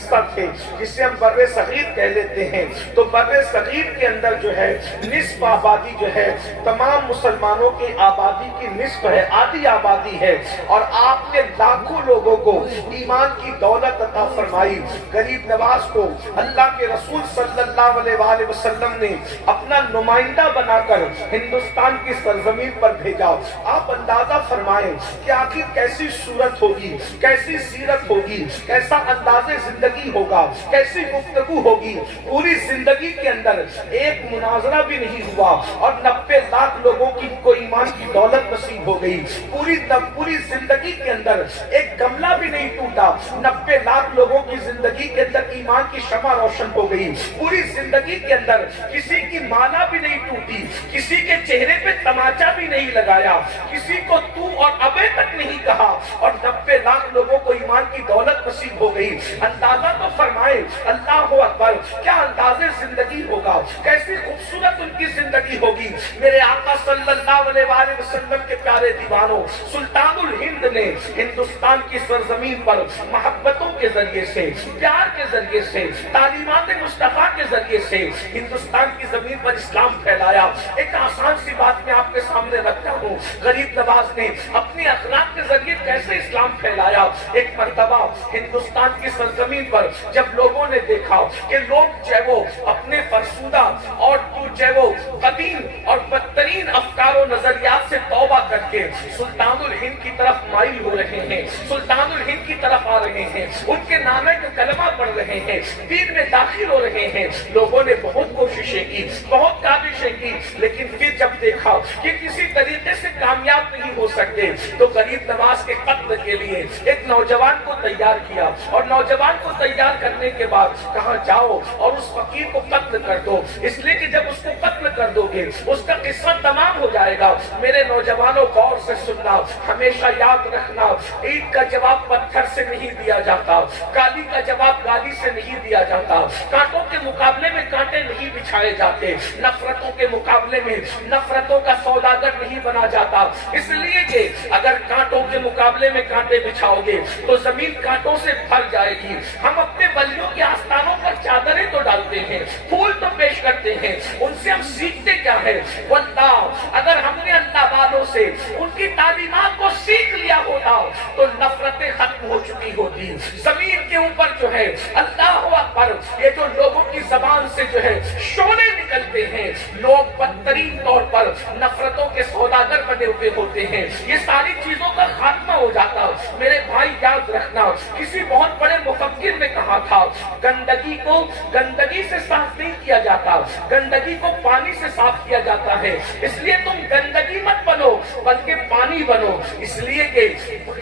حصہ تھے جسے ہم بر صغیر کہہ لیتے ہیں، تو بر صغیر کے اندر جو ہے نصف آبادی جو ہے تمام مسلمانوں کی آبادی کی نصف ہے، آدھی آبادی ہے، اور آپ نے لاکھوں لوگوں کو ایمان کی دولت عطا فرمائی۔ غریب نواز کو اللہ کے رسول صلی اللہ علیہ وآلہ وسلم نے اپنا نمائندہ بنا کر ہندوستان کی سرزمین پر بھیجا۔ آپ اندازہ فرمائیں کہ آخر کیسی صورت ہوگی، کیسی سیرت ہوگی، کیسا انداز زندگی ہوگا، کیسی گفتگو ہوگی۔ پوری زندگی کے اندر ایک مناظرہ بھی نہیں ہوا اور 90 لاکھ لوگوں کی کو ایمان کی دولت نصیب ہو گئی۔ پوری زندگی کے اندر ایک گملہ بھی نہیں ٹوٹا، 90 لاکھ لوگوں کی زندگی کے اندر ایمان کی شمع روشن ہو گئی۔ پوری زندگی کے اندر کسی کی مالا بھی نہیں ٹوٹی، کسی کے چہرے پہ تماچا بھی نہیں لگایا، کسی کو تو اور ابے تک نہیں کہا، اور 90 لاکھ لوگوں کو ایمان کی دولت نصیب ہو گئی۔ اندازہ تو فرمائے، اللہ اکبر، کیا انداز زندگی ہوگا، کیسی خوبصورت ان کی زندگی ہوگی۔ میرے آقا صلی اللہ علیہ وآلہ وسلم کے پیارے دیوانوں، سلطان الہند نے ہندوستان کی سرزمین پر محبتوں کے ذریعے سے، پیار کے ذریعے سے، تعلیمات مصطفیٰ کے ذریعے سے ہندوستان کی زمین پر اسلام پھیلایا۔ ایک آسان سی بات میں آپ کے سامنے رکھتا ہوں، غریب نواز نے اپنی اخلاق کے ذریعے کیسے اسلام پھیلایا۔ ایک مرتبہ ہندوستان کی سرزمین پر جب لوگوں نے دیکھا کہ لوگ جو ہے وہ اپنے فرسودہ اور جو ہے وہ قدیم اور بدترین افکار و نظریات سے توبہ کر کے سلطان الہند کی طرف مائل ہو رہے ہیں، سلطان الہند کی طرف آ رہے ہیں، ان کے نامے کا کلمہ پڑھ رہے ہیں، دین میں داخل ہو رہے ہیں، لوگوں نے بہت کوششیں کی، بہت کاوشیں کی، لیکن پھر جب دیکھا کہ کسی طریقے سے کامیاب نہیں ہو سکتے تو غریب نواز کے قتل کے لیے ایک نوجوان کو تیار کیا، اور نوجوان کو تیار کرنے کے بعد کہا جاؤ اور اس فقیر کو قتل کر دو، اس لیے کہ جب اس کو قتل کر دو گے اس کا قصہ تمام ہو جائے گا۔ میرے نوجوانوں غور سے سننا، ہمیشہ یاد رکھنا، اینٹ کا جواب پتھر سے نہیں دیا جاتا، گالی کا جواب گالی سے نہیں دیا جاتا، کانٹوں کے مقابلے میں کانٹے نہیں بچھائے جاتے، نفرتوں کے مقابلے میں نفرتوں کا سوداگر نہیں بنا جاتا، اس لیے کہ اگر کانٹوں کے مقابلے میں کانٹے بچھاؤ گے تو زمین کانٹوں سے بھر جائے گی۔ ہم اپنے ولیوں کے آستانوں پر چادریں تو ڈالتے ہیں، پھول تو پیش کرتے ہیں، ان سے ہم سیکھتے کیا ہے؟ واللہ اگر ہم نے اللہ والوں سے ان کی تعلیمات کو سیکھ لیا ہوتا تو نفرتیں ختم ہو چکی ہوتی۔ زمین کے اوپر جو ہے اللہ اکبر، یہ جو لوگوں کی زبان سے جو ہے شعلے نکلتے ہیں، لوگ بدترین طور پر نفرتوں کے سوداگر بنے ہوئے ہوتے ہیں، یہ ساری چیزوں کا خاتمہ ہو جاتا۔ میرے بھائی یاد رکھنا، کسی بہت بڑے مفکر نے کہا تھا گندگی کو گندگی سے صاف نہیں کیا جاتا، گندگی کو پانی سے صاف کیا جاتا ہے، اس لیے تم گندگی مت بنو بلکہ پانی بنو، اس لیے کہ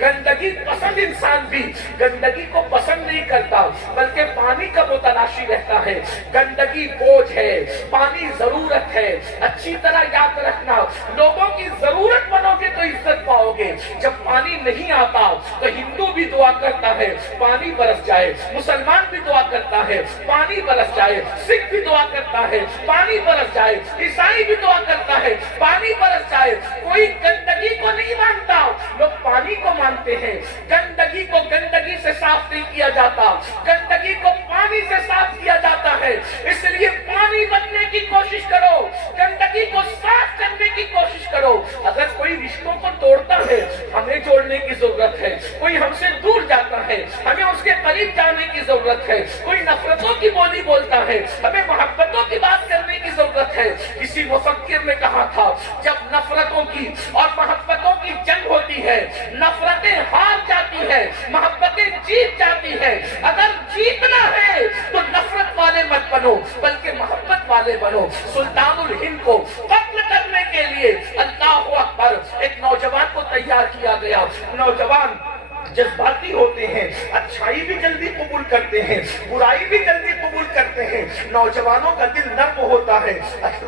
گندگی پسند انسان بھی گندگی کو پسند نہیں کرتا بلکہ پانی کا متلاشی رہتا ہے۔ گندگی بوجھ ہے، پانی ضرورت ہے۔ اچھی طرح یاد رکھنا، لوگوں کی ضرورت بنو گے تو عزت پاؤ گے۔ جب پانی نہیں آتا تو ہندو بھی دعا کرتا ہے پانی برس جائے، مسلمان بھی دعا کرتا ہے پانی برس جائے، سکھ بھی دعا کرتا ہے پانی برس جائے، عیسائی بھی دعا کرتا ہے پانی برس جائے۔ کوئی گندگی کو نہیں مانتا، لوگ پانی کو مانتے ہیں۔ گندگی کو گندگی سے صاف نہیں کیا جاتا، گندگی کو پانی سے صاف کیا جاتا ہے، اس لیے پانی بننے کی کوشش کرو، گندگی کو صاف کرنے کی کوشش کرو۔ اگر کوئی رشتوں کو توڑتا ہے ہمیں جوڑنے کی ضرورت ہے، کوئی ہم سے دور جاتا ہے ہمیں اس کے قریب جانے کی ضرورت ہے، کوئی نفرتوں کی بولی بولتا ہے ہمیں محبتوں کی بات کرنے کی ضرورت ہے۔ کسی مفکر نے کہا تھا جب نفرتوں کی اور محبتوں کی جنگ ہوتی ہے نفرتیں ہار جاتی ہے، محبتیں جیت جاتی ہے۔ اگر جیتنا ہے تو نفرت والے مت بنو بلکہ محبت والے بنو۔ سلطان الہند کو قتل کرنے کے لیے اللہ اکبر ایک نوجوان کو تیار کیا گیا۔ نوجوان جذباتی ہوتے ہیں، اچھائی بھی جلدی قبول کرتے ہیں، برائی بھی جلدی قبول کرتے کرتے ہیں نوجوانوں کا دل نرم ہوتا ہے.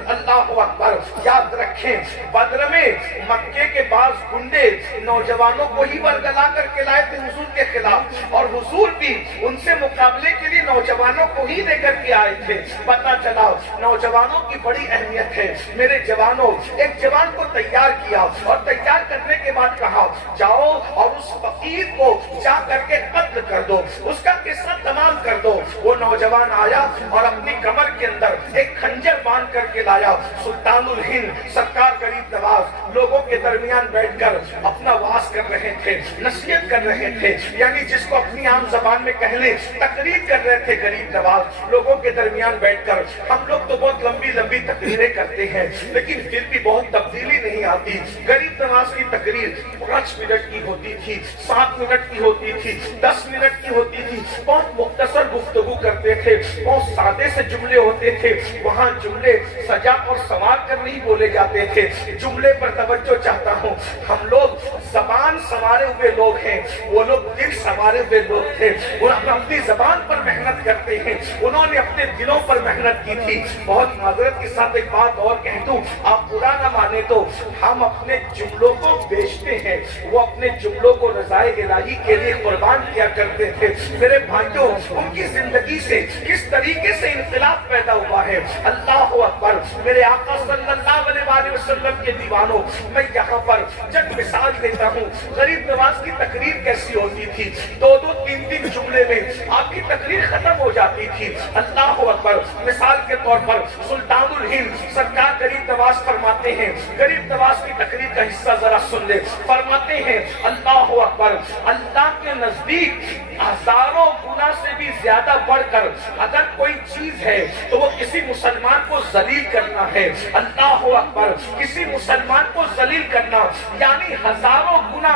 اللہ اکبر. یاد رکھیں بدر میں مکے کے بعض گنڈے نوجوانوں کو ہی برگلا کر کے لائے تھے حضور کے خلاف, اور حضور بھی ان سے مقابلے کے لیے نوجوانوں کو ہی لے کر کے آئے تھے. پتہ چلا نوجوانوں کی بڑی اہمیت ہے. میرے جوانوں, ایک جوان کو تیار کیا اور تیار کرنے کے بعد کہا جاؤ اور اس فقیر کو جا کر کے قتل کر دو, اس کا قصہ تمام کر دو. وہ نوجوان آیا اور اپنی کمر کے اندر ایک خنجر باندھ کر کے لایا. سلطان الہند سرکار غریب نواز لوگوں کے درمیان بیٹھ کر اپنا واز کر رہے تھے, نصیحت کر رہے تھے, یعنی جس کو اپنی عام زبان میں کہہ لیں تقریر کر رہے تھے غریب نواز لوگوں کے درمیان بیٹھ کر. ہم لوگ تو بہت لمبی لمبی تقریریں کرتے ہیں لیکن پھر بھی بہت تبدیلی نہیں آتی. غریب نواز کی تقریر 5 منٹ کی ہوتی تھی, 7 منٹ کی ہوتی تھی, 10 منٹ کی ہوتی تھی. بہت مختصر گفتگو کرتے تھے, بہت سادے سے جملے ہوتے تھے. وہاں جملے سجا اور سنوار کر نہیں بولے جاتے تھے. جملے پر توجہ چاہتا ہوں. ہم لوگ زبان سنوارے ہوئے لوگ ہیں, وہ لوگ دل سنوارے ہوئے لوگ تھے. وہ اپنی زبان پر محنت کرتے ہیں, انہوں نے اپنے دلوں پر محنت کی تھی. بہت معذرت کے ساتھ ایک بات اور کہہ دوں, آپ برا نہ مانے تو ہم اپنے جملوں کو بیچتے ہیں. وہ اپنے جملوں کو رضائے الہی کے لیے قربان کیا کرتے تھے. میرے بھائیوں, ان کی زندگی سے کس طریقے سے انقلاب پیدا ہوا ہے. اللہ اکبر. میرے آقا صلی اللہ علیہ وسلم کے دیوانوں, میں یہاں پر جب مثال دیتا ہوں غریب نواز کی تقریر کیسی ہوتی تھی. 2-2, 3-3 جملے میں آپ کی تقریر ختم ہو جاتی تھی. اللہ اکبر. مثال کے طور پر سلطان الہند سرکار غریب نواز فرماتے ہیں, غریب نواز کی تقریر کا حصہ ذرا سن لے. فرماتے ہیں اللہ اکبر, اللہ کے نزدیک ہزاروں گنا سے بھی زیادہ بڑھ کر اگر کوئی چیز ہے تو وہ کسی مسلمان کو ذلیل کرنا ہے. اللہ اکبر. کسی مسلمان کو ذلیل کرنا یعنی ہزاروں گنا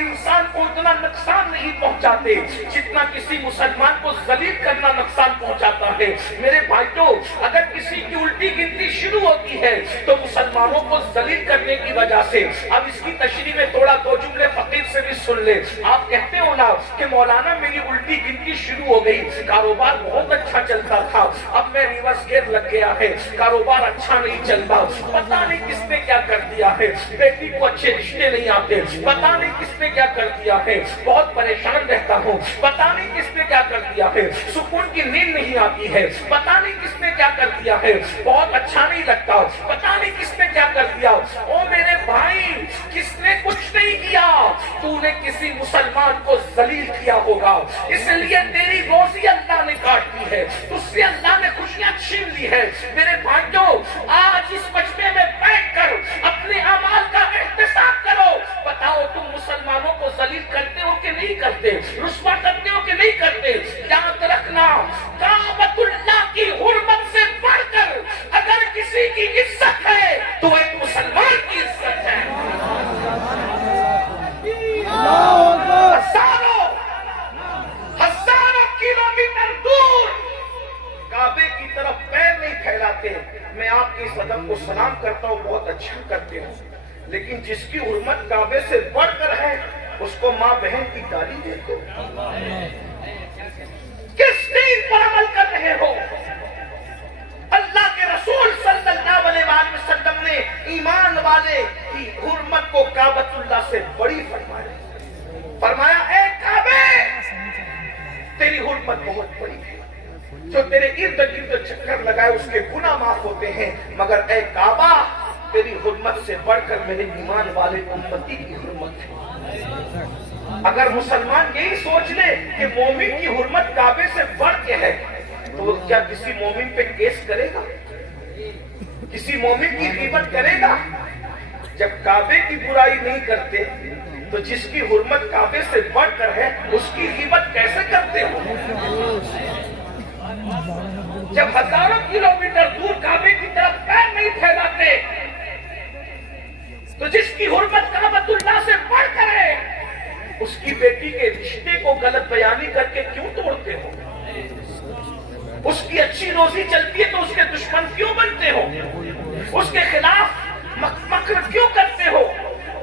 انسان کو اتنا نقصان نہیں پہنچاتے جتنا کسی مسلمان کو ذلیل کرنا نقصان پہنچاتا ہے. میرے بھائیوں, اگر کسی کی الٹی گنتی شروع ہوتی ہے تو مسلمانوں کو ذلیل کرنے کی وجہ سے. اب اس کی تشریح میں تھوڑا 2 جملے فقیر سے بھی سن لے. آپ کہتے ہو نا کہ مولانا میری الٹی گنتی شروع ہو گئی, کاروبار بہت اچھا چلتا تھا, اب میں ریورس گیئر لگ گیا ہے, کاروبار اچھا نہیں چلتا, پتہ نہیں کس نے کیا کر دیا ہے, بیٹی کو اچھے رشتے نہیں آتے, پتہ نہیں کس نے کیا کر دیا ہے, بہت پریشان رہتا ہوں, پتہ نہیں کس نے کیا کر دیا ہے, سکون کی نیند نہیں آتی ہے, پتہ نہیں کس نے کیا کر دیا ہے, بہت اچھا نہیں لگتا, پتہ نہیں کس نے کیا کر دیا. او میرے بھائی, کس نے کچھ نہیں کیا, تو نے کسی مسلمان کو ذلیل کیا ہوگا, اس لیے تیری روزی اللہ نے کاٹ دی ہے, تجھ سے اللہ نے خوشیاں چھین لی ہے. میرے بھائیوں, آج اس مجمع میں بیٹھ کر اپنے اعمال کا احتساب کرو. بتاؤ تم مسلمانوں کو ذلیل کرتے ہو کہ نہیں کرتے, رسوا کرتے ہو کہ نہیں کرتے. یاد رکھنا, کعبۃ اللہ کی حرمت سے بڑھ کر اگر کسی کی عزت ہے تو ایک مسلمان کی عزت ہے. ہزاروں کلومیٹر دور کعبے کی طرف پیر نہیں پھیلاتے. میں آپ کے اس ادب کو سلام کرتا ہوں, بہت اچھا کرتے ہوں, لیکن جس کی حرمت کعبے سے بڑھ کر ہے اس کو ماں بہن کی گالی دیتے ہو. کس دین پر عمل کر رہے ہو؟ اللہ کے رسول صلی اللہ علیہ وآلہ وسلم نے ایمان والے کی حرمت کو کعبۃ اللہ سے بڑی فرمایا. فرمایا اے کعبے, تیری حرمت بہت بڑی ہے, جو تیرے ارد گرد چکر لگائے اس کے گناہ معاف ہوتے ہیں, مگر اے کعبہ تیری حرمت سے بڑھ کر میرے ایمان والے امتی کی حرمت ہے. اگر مسلمان یہی سوچ لے کہ مومن کی حرمت کعبے سے بڑھ کے ہے تو کیا کسی مومن پہ کیس کرے گا, کسی مومن کی غیبت کرے گا؟ جب کعبے کی برائی نہیں کرتے تو جس کی حرمت کعبے سے بڑھ کر ہے اس کی غیبت کیسے کرتے ہو؟ جب ہزاروں کلومیٹر دور کعبے کی طرف پیر نہیں پھیلاتے تو جس کی حرمت کعبۃ اللہ سے بڑھ کر ہے اس کی بیٹی کے رشتے کو غلط بیانی کر کے کیوں توڑتے ہو؟ اس کی اچھی روزی چلتی ہے تو اس کے دشمن کیوں بنتے ہو؟ اس کے خلاف مکر کیوں کرتے ہو؟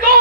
2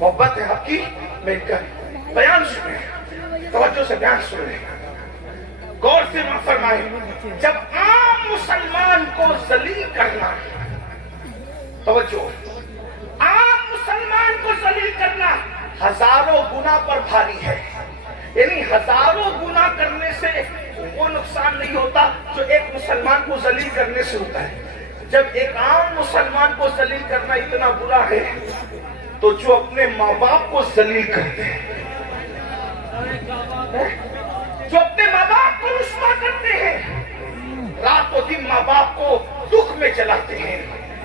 محبت حق کی میں ان کا بیان سنیں، توجہ سے بیان سنیں، غور سے فرمائیں۔ جب عام مسلمان کو ذلیل کرنا، توجہ، عام مسلمان کو ذلیل کرنا ہزاروں گنا پر بھاری ہے، یعنی ہزاروں گنا کرنے سے وہ نقصان نہیں ہوتا جو ایک مسلمان کو ذلیل کرنے سے ہوتا ہے۔ جب ایک عام مسلمان کو ذلیل کرنا اتنا برا ہے تو جو اپنے ماں باپ کو ذلیل کرتے ہیں، جو اپنے ماں باپ کو رسوا کرتے ہیں، رات و دن ماں باپ کو دکھ میں چلاتے ہیں،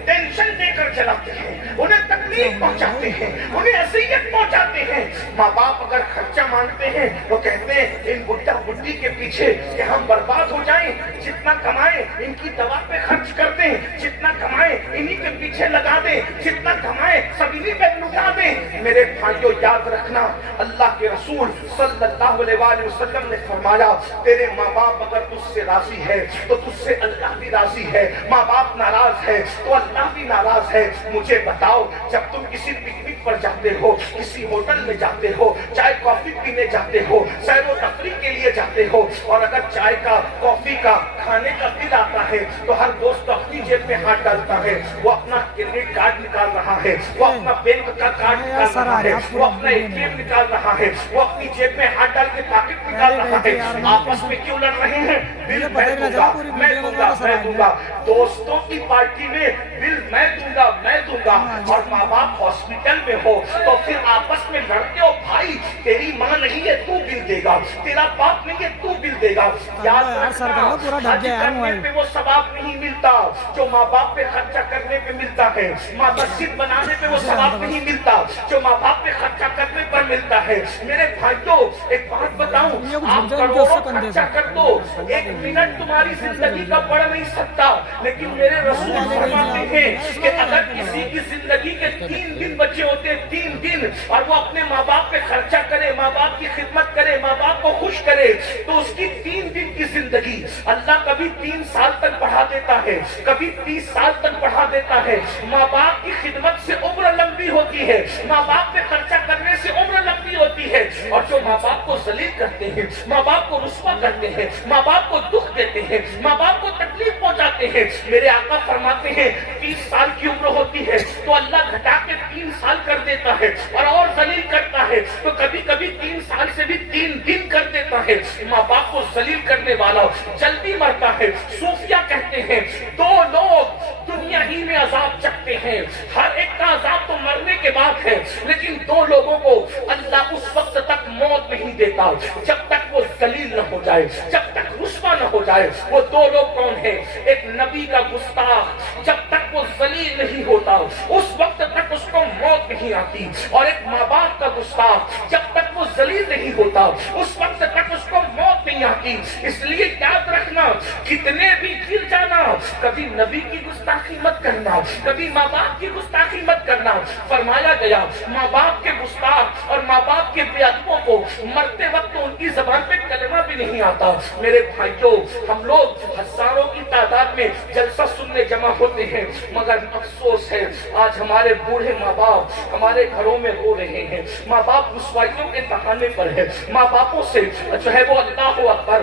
ٹینشن دے کر چلاتے ہیں، انہیں تکلیف پہنچاتے ہیں، انہیں اذیت پہنچاتے ہیں۔ ماں باپ اگر خرچہ مانگتے ہیں وہ کہتے ہیں ان بڈھا بڈھی کے پیچھے کہ ہم برباد ہو جائیں، جتنا کمائیں ان کی دوا پہ خرچ کر دیں، جتنا کمائیں انہی کے پیچھے لگا دیں، جتنا کمائیں سب انہی پہ لٹا دیں۔ میرے بھائیوں یاد رکھنا، اللہ کے رسول صلی اللہ علیہ وآلہ وسلم نے فرمایا تیرے ماں باپ اگر تجھ سے راضی ہے تو تجھ سے اللہ بھی راضی ہے، ماں باپ ناراض ہے تو اللہ بھی ناراض ہے۔ مجھے بتاؤ، جب تم کسی پکنک پر جاتے ہو، کسی ہوٹل میں جاتے ہو، چائے کافی پینے جاتے ہو، سیر و تفریح کے لیے جاتے ہو، اور اگر چائے کا، کافی کا، کھانے کا بل آتا ہے تو ہر دوست اپنی جیب میں ہاتھ ڈالتا ہے، وہ اپنا کریڈٹ کارڈ نکال رہا ہے، وہ اپنا بینک کا کارڈ نکال رہا ہے، وہ اپنا ATM نکال رہا ہے، وہ اپنی جیب میں ہاتھ ڈال کے پاکٹ نکال رہا ہے۔ آپس میں کیوں لڑ رہے ہیں؟ بل میں دوں گا، میں دوں گا، میں دوں گا۔ دوستوں کی پارٹی میں بل میں دوں گا، میں دوں گا، اور ماں باپ ہاسپٹل میں ہو تو پھر آپس میں لڑتے ہو، بھائی تیری ماں نہیں ہے تو بل دے گا، تیرا باپ نہیں ہے تو بل دے گا۔ یاد رکھنا، حج کرنے پہ وہ ثواب نہیں ملتا جو ماں باپ پہ خرچہ کرنے پہ ملتا ہے، ماں مسجد بنانے پہ وہ ثواب نہیں ملتا جو ماں باپ پہ خرچہ کرنے پر ملتا ہے۔ میرے بھائیوں ایک بات بتاؤں، آپ کروڑوں خرچہ کر دو، ایک منٹ تمہاری زندگی کا بڑھ نہیں سکتا، لیکن میرے رسول فرماتے ہیں کہ اگر کسی کی زندگی کے 3 دن بچے ہوتے ہیں، 3 دن، اور وہ اپنے ماں باپ پہ خرچہ کرے، ماں باپ کی خدمت کرے، ماں باپ کو خوش کرے، تو اس کی 3 دن کی زندگی اللہ کبھی 3 سال تک بڑھا دیتا ہے، کبھی 30 سال تک بڑھا دیتا ہے۔ ماں باپ کی خدمت سے عمر لمبی ہوتی ہے، ماں باپ پہ خرچہ کرنے سے عمر لمبی ہوتی ہے، اور جو ماں باپ کو ذلیل کرتے ہیں، ماں باپ کو رسوا کرتے ہیں، ماں باپ کو دکھ دیتے ہیں، ماں باپ کو تکلیف پہنچاتے ہیں، میرے آقا فرماتے ہیں 30 سال کی عمر ہوتی ہے تو اللہ گھٹا کے 3 سال کر دیتا ہے، اور ذلیل کرتا ہے تو کبھی کبھی 3 سال سے بھی 3 دن کر دیتا ہے۔ ماں باپ کو ذلیل کرنے والا جلدی مرتا ہے۔ صوفیہ کہتے ہیں 2 لوگ دنیا ہی میں عذاب چکتے ہیں، ہر ایک کا عذاب تو مرنے کے بعد ہے، لیکن 2 لوگوں کو اللہ اس وقت تک موت نہیں دیتا جب تک وہ ذلیل نہ ہو جائے، جب تک رسوا نہ ہو جائے۔ وہ 2 لوگ کون ہیں؟ ایک نبی کا گستاخ جب تک وہ ذلیل نہیں ہوتا اس وقت تک اس کو موت نہیں آتی، اور ایک ماں باپ کا گستاخ جب تک وہ ذلیل نہیں ہوتا اس وقت تک اس کو موت نہیں آتی۔ اس لیے یاد رکھنا، کتنے بھی گر جانا، کبھی نبی کی گستاخی مت کرنا، کبھی ماں باپ کی گستاخی مت کرنا۔ فرمایا گیا ماں باپ کے گستاخ اور ماں باپ کے بے ادبوں کو مرتے وقت ان کی زبان پہ کلمہ بھی نہیں آتا۔ میرے بھائیوں، ہم لوگ ہزاروں کی تعداد میں جلسہ سننے جمع ہوتے ہیں، مگر افسوس ہے آج ہمارے بوڑھے ماں باپ ہمارے گھروں میں رو رہے ہیں، ماں باپ رسوائیوں کے بہانے پر ہے، ماں باپوں سے جو ہے وہ اللہ اکبر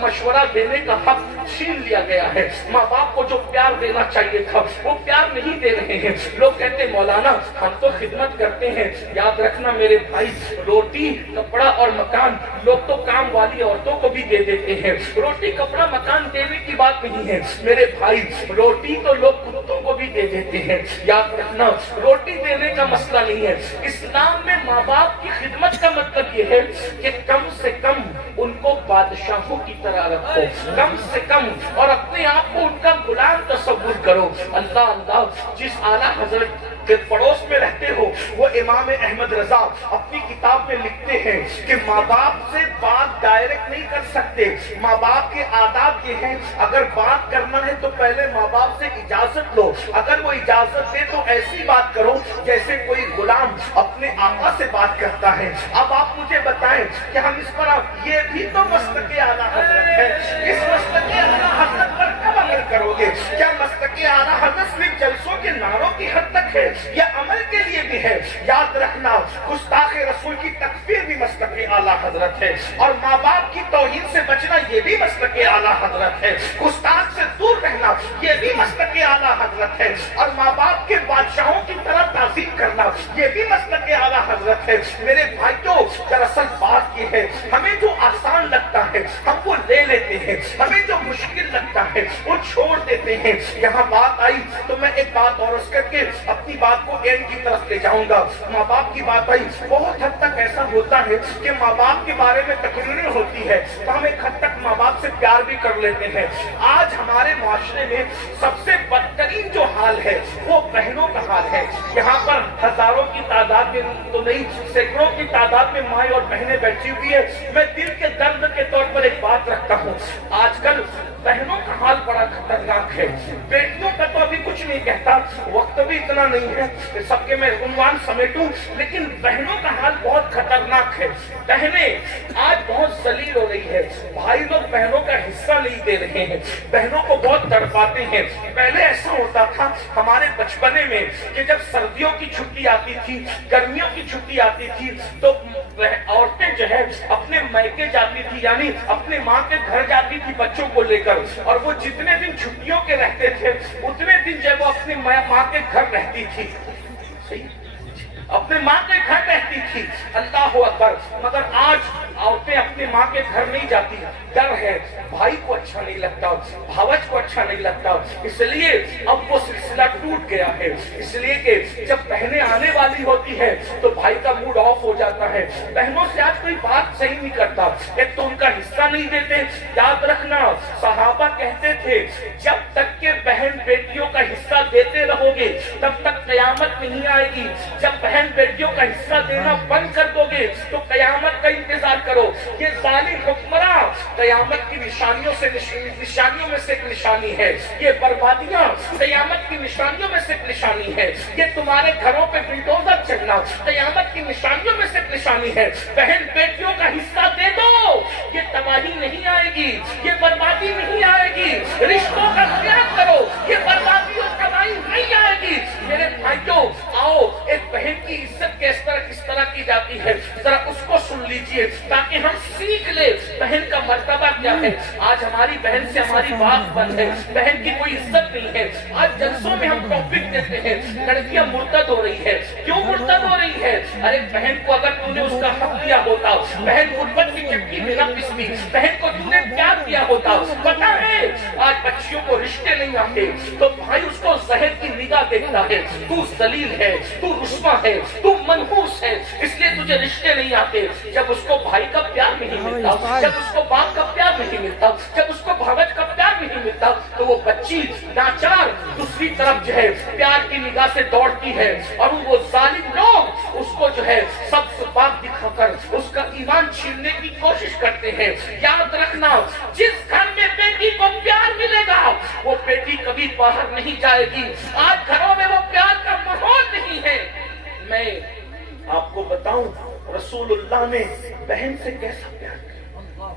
مشورہ دینے کا حق چھین لیا گیا ہے، ماں باپ کو جو پیار دینا چاہیے تھا وہ پیار نہیں دے رہے ہیں۔ لوگ کہتے ہیں مولانا ہم تو خدمت کرتے ہیں، یاد رکھنا میرے بھائی، روٹی کپڑا اور مکان لوگ تو کام والی عورتوں کو بھی دے دیتے ہیں، روٹی کپڑا مکان دینے کی بات نہیں ہے میرے بھائی، روٹی تو لوگ کتوں کو بھی دے دیتے ہیں۔ یاد رکھنا روٹی دینے کا مسئلہ نہیں ہے، اسلام میں ماں باپ کی خدمت کا مطلب یہ ہے کہ کم سے کم ان کو بادشاہوں کی طرح رکھو، کم سے کم، اور اپنے آپ کو ان کا غلام تصور کرو۔ اللہ اللہ، جس اعلیٰ حضرت کے پڑوس میں رہتے ہو وہ امام احمد رضا اپنی کتاب میں لکھتے ہیں کہ ماں باپ سے بات ڈائریکٹ نہیں کر سکتے، ماں باپ کے آداب یہ ہیں اگر بات کرنا ہے تو پہلے ماں باپ سے اجازت لو، اگر وہ اجازت دے تو ایسی بات کرو جیسے کوئی غلام اپنے آقا سے بات کرتا ہے۔ اب آپ مجھے بتائیں کہ ہم اس پر یہ بھی تو مسلک اعلیٰ حضرت ہے، اس مسلک اعلیٰ حضرت پر کب عمل کرو گے؟ کیا مسلک اعلیٰ حضرت صرف جلسوں کے نعروں کی حد تک ہے؟ یہ عمل کے لیے بھی ہے. یاد رکھنا گستاخ رسول کی تکفیر بھی مسلک اعلیٰ حضرت ہے, اور ماں باپ کی توہین سے بچنا یہ بھی مسلک اعلیٰ حضرت ہے. گستاخ سے دور رہنا یہ بھی مسلک اعلیٰ حضرت ہے, اور ماں باپ کے بادشاہوں کی طرح تعظیم کرنا یہ بھی مسلک اعلیٰ حضرت ہے. میرے بھائیوں, دراصل بات یہ ہے, ہمیں جو آسان لگتا ہے ہم وہ لے لیتے ہیں, ہمیں جو مشکل لگتا ہے وہ چھوڑ دیتے ہیں. یہاں بات آئی تو میں ایک بات اور کر کے اپنی بات کو اینڈ کی طرف لے جاؤں گا. ماں باپ کی بات آئی, بہت حد تک ایسا ہوتا ہے کہ ماں باپ کے بارے میں تقریریں ہوتی ہے تو ہم ایک حد تک ماں باپ سے پیار بھی کر لیتے ہیں. آج ہمارے معاشرے میں سب سے بدترین جو حال ہے وہ بہنوں کا حال ہے. یہاں پر ہزاروں کی تعداد میں تو نہیں, سینکڑوں کی تعداد میں مائیں اور بہنیں بیٹھی ہوئی ہے. میں دل کے درد کے طور پر ایک بات رکھتا ہوں, آج کل بہنوں کا حال بڑا خطرناک ہے. بیٹیوں کا تو ابھی کچھ نہیں کہتا, وقت بھی اتنا نہیں ہے سب کے میں عنوان سمیٹوں, لیکن بہنوں کا حال بہت خطرناک ہے. بہنیں آج بہت ذلیل ہو رہی ہے. بھائی لوگ بہنوں کا حصہ نہیں دے رہے ہیں, بہنوں کو بہت تڑپاتے ہیں. پہلے ایسا ہوتا تھا ہمارے بچپنے میں کہ جب سردیوں کی چھٹی آتی تھی, گرمیوں کی چھٹی آتی تھی تو عورتیں جو ہے اپنے میکے جاتی تھی, یعنی اپنے ماں کے گھر جاتی تھی بچوں کو لے کر, اور وہ جتنے دن چھٹیوں کے رہتے تھے اتنے دن جب وہ اپنی ماں کے گھر رہتی تھی, اپنے ماں کے گھر رہتی تھی. اللہ اکبر. مگر آج عورتیں اپنے ماں کے گھر نہیں جاتی, ڈر ہے, بھائی کو اچھا نہیں لگتا, بھاوج کو اچھا نہیں لگتا, اس لیے اب وہ سلسلہ ٹوٹ گیا ہے. اس لیے کہ جب بہنیں آنے والی ہوتی ہے تو بھائی کا موڈ آف ہو جاتا ہے. بہنوں سے آج کوئی بات صحیح نہیں کرتا, ایک تو ان کا حصہ نہیں دیتے. یاد رکھنا صحابہ کہتے تھے جب تک کہ بہن بیٹیوں کا حصہ دیتے رہو گے تب تک قیامت نہیں آئے گی. جب بہن بیٹیوں کا حصہ دینا بند کر دو گے تو قیامت کا انتظار کرو. یہ ظالم حکمراں قیامت کی نشانیوں میں سے ایک نشانی ہے. یہ بربادیاں قیامت کی نشانیوں میں سے ایک نشانی ہے. یہ تمہارے گھروں پہ بلڈوزر چلنا قیامت کی نشانیوں میں سے ایک نشانی ہے. بہن بیٹیوں کا حصہ دے دو, یہ تباہی نہیں آئے گی, یہ بربادی نہیں آئے گی. رشتوں کا خیال کرو, یہ بربادی اور تباہی نہیں آئے گی. میرے بھائیوں, آؤ ایک بہن کی عزت کس طرح کی جاتی ہے ذرا اس کو سن لیجئے تاکہ ہم سیکھ لیں بہن کا مرتبہ کیا ہے. آج ہماری بہن سے ہماری بات بند ہے, بہن کی کوئی عزت نہیں ہے. آج جلسوں میں ہم ٹاپک دیتے ہیں لڑکیاں مرتد ہو رہی ہے. کیوں مرتد ہو رہی ہے؟ ارے بہن کو اگر تم نے اس کا حق دیا ہوتا, بہن غربت کی چکی میں نہ پستی, بہن کو تم نے پیار دیا ہوتا. پتا ہے آج بچیوں کو رشتے نہیں آتے تو بھائی اس کو زہر کی نگاہ دیکھتا ہے, تو ذلیل ہے, تو رسوا ہے, تو منحوس ہے, اس لیے تجھے رشتے نہیں آتے. جب اس کو بھائی کا پیار نہیں ملتا, جب اس کو باپ کا پیار نہیں ملتا, جب اس کو بھاوج کا پیار نہیں ملتا تو وہ بچی ناچار دوسری طرف جو ہے پیار کی نگاہ سے دوڑتی ہے, اور وہ ظالم لوگ اس کو جو ہے سب بات دکھا کر اس کا ایمان چھیننے کی کوشش کرتے ہیں. یاد رکھنا جس گھر میں بیٹی کو پیار ملے گا وہ بیٹی کبھی باہر نہیں جائے گی. آج گھروں میں وہ پیار کا ماحول نہیں ہے. میں آپ کو بتاؤں رسول اللہ نے بہن سے کیسا پیار کیا.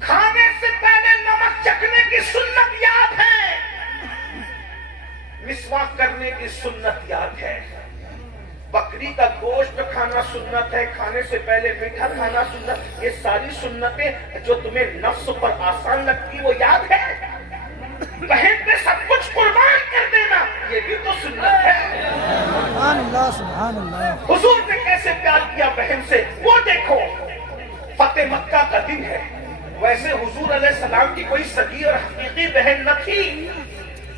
کھانے سے پہلے نمک چکھنے کی سنت یاد ہے, مسواک کرنے کی سنت یاد ہے, بکری کا گوشت کھانا سنت ہے, کھانے سے پہلے میٹھا کھانا سنت. یہ ساری سنتیں جو تمہیں نفس پر آسان لگتی وہ یاد ہے. بہن پہ سب کچھ قربان کر دینا یہ بھی تو سنت ہے. سبحان اللہ سبحان اللہ. حضور نے کیسے پیار کیا بہن سے وہ دیکھو. فتح مکہ کا دن ہے, ویسے حضور علیہ السلام کی کوئی صحیح اور حقیقی بہن نہ تھی.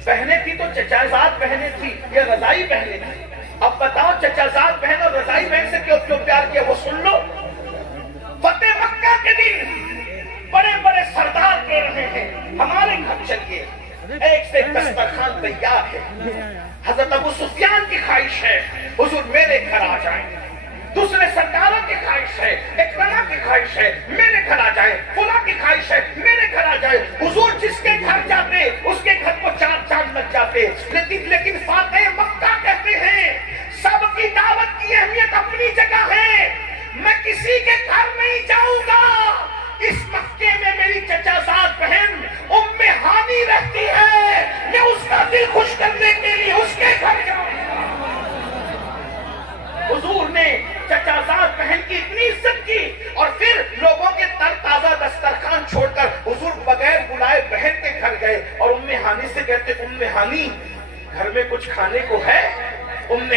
بہنیں تھی تو چچازاد بہنیں تھی یا رضائی بہنیں تھی. اب بتاؤ چچازاد بہن اور رضائی بہن سے کیوں پیار کیا وہ سن لو. فتح مکہ کے دن بڑے بڑے سردار کہہ رہے ہیں ہمارے گھر چلیے, ایک سے دسترخوان تیار ہے. حضرت ابو سفیان کی خواہش ہے حضور میرے گھر آ جائیں. دوسرے سرداروں کی خواہش ہے, اکرما کی خواہش ہے میرے گھر آ جائیں, فلاں کی خواہش ہے میرے گھر آ جائیں. حضور جس کے گھر جاتے اس کے گھر کو 4 چاند لگ جاتے. لیکن فاتح مکہ کہتے ہیں سب کی دعوت کی اہمیت اپنی جگہ ہے, میں کسی کے گھر نہیں جاؤں گا. اس مکے میں میری چچازاد بہن ام ہانی رہتی ہے, میں اس کا دل خوش کرنے کے لیے اس کے گھر جاؤں گا. ہانی گھر میں کچھ کھانے کو ہے؟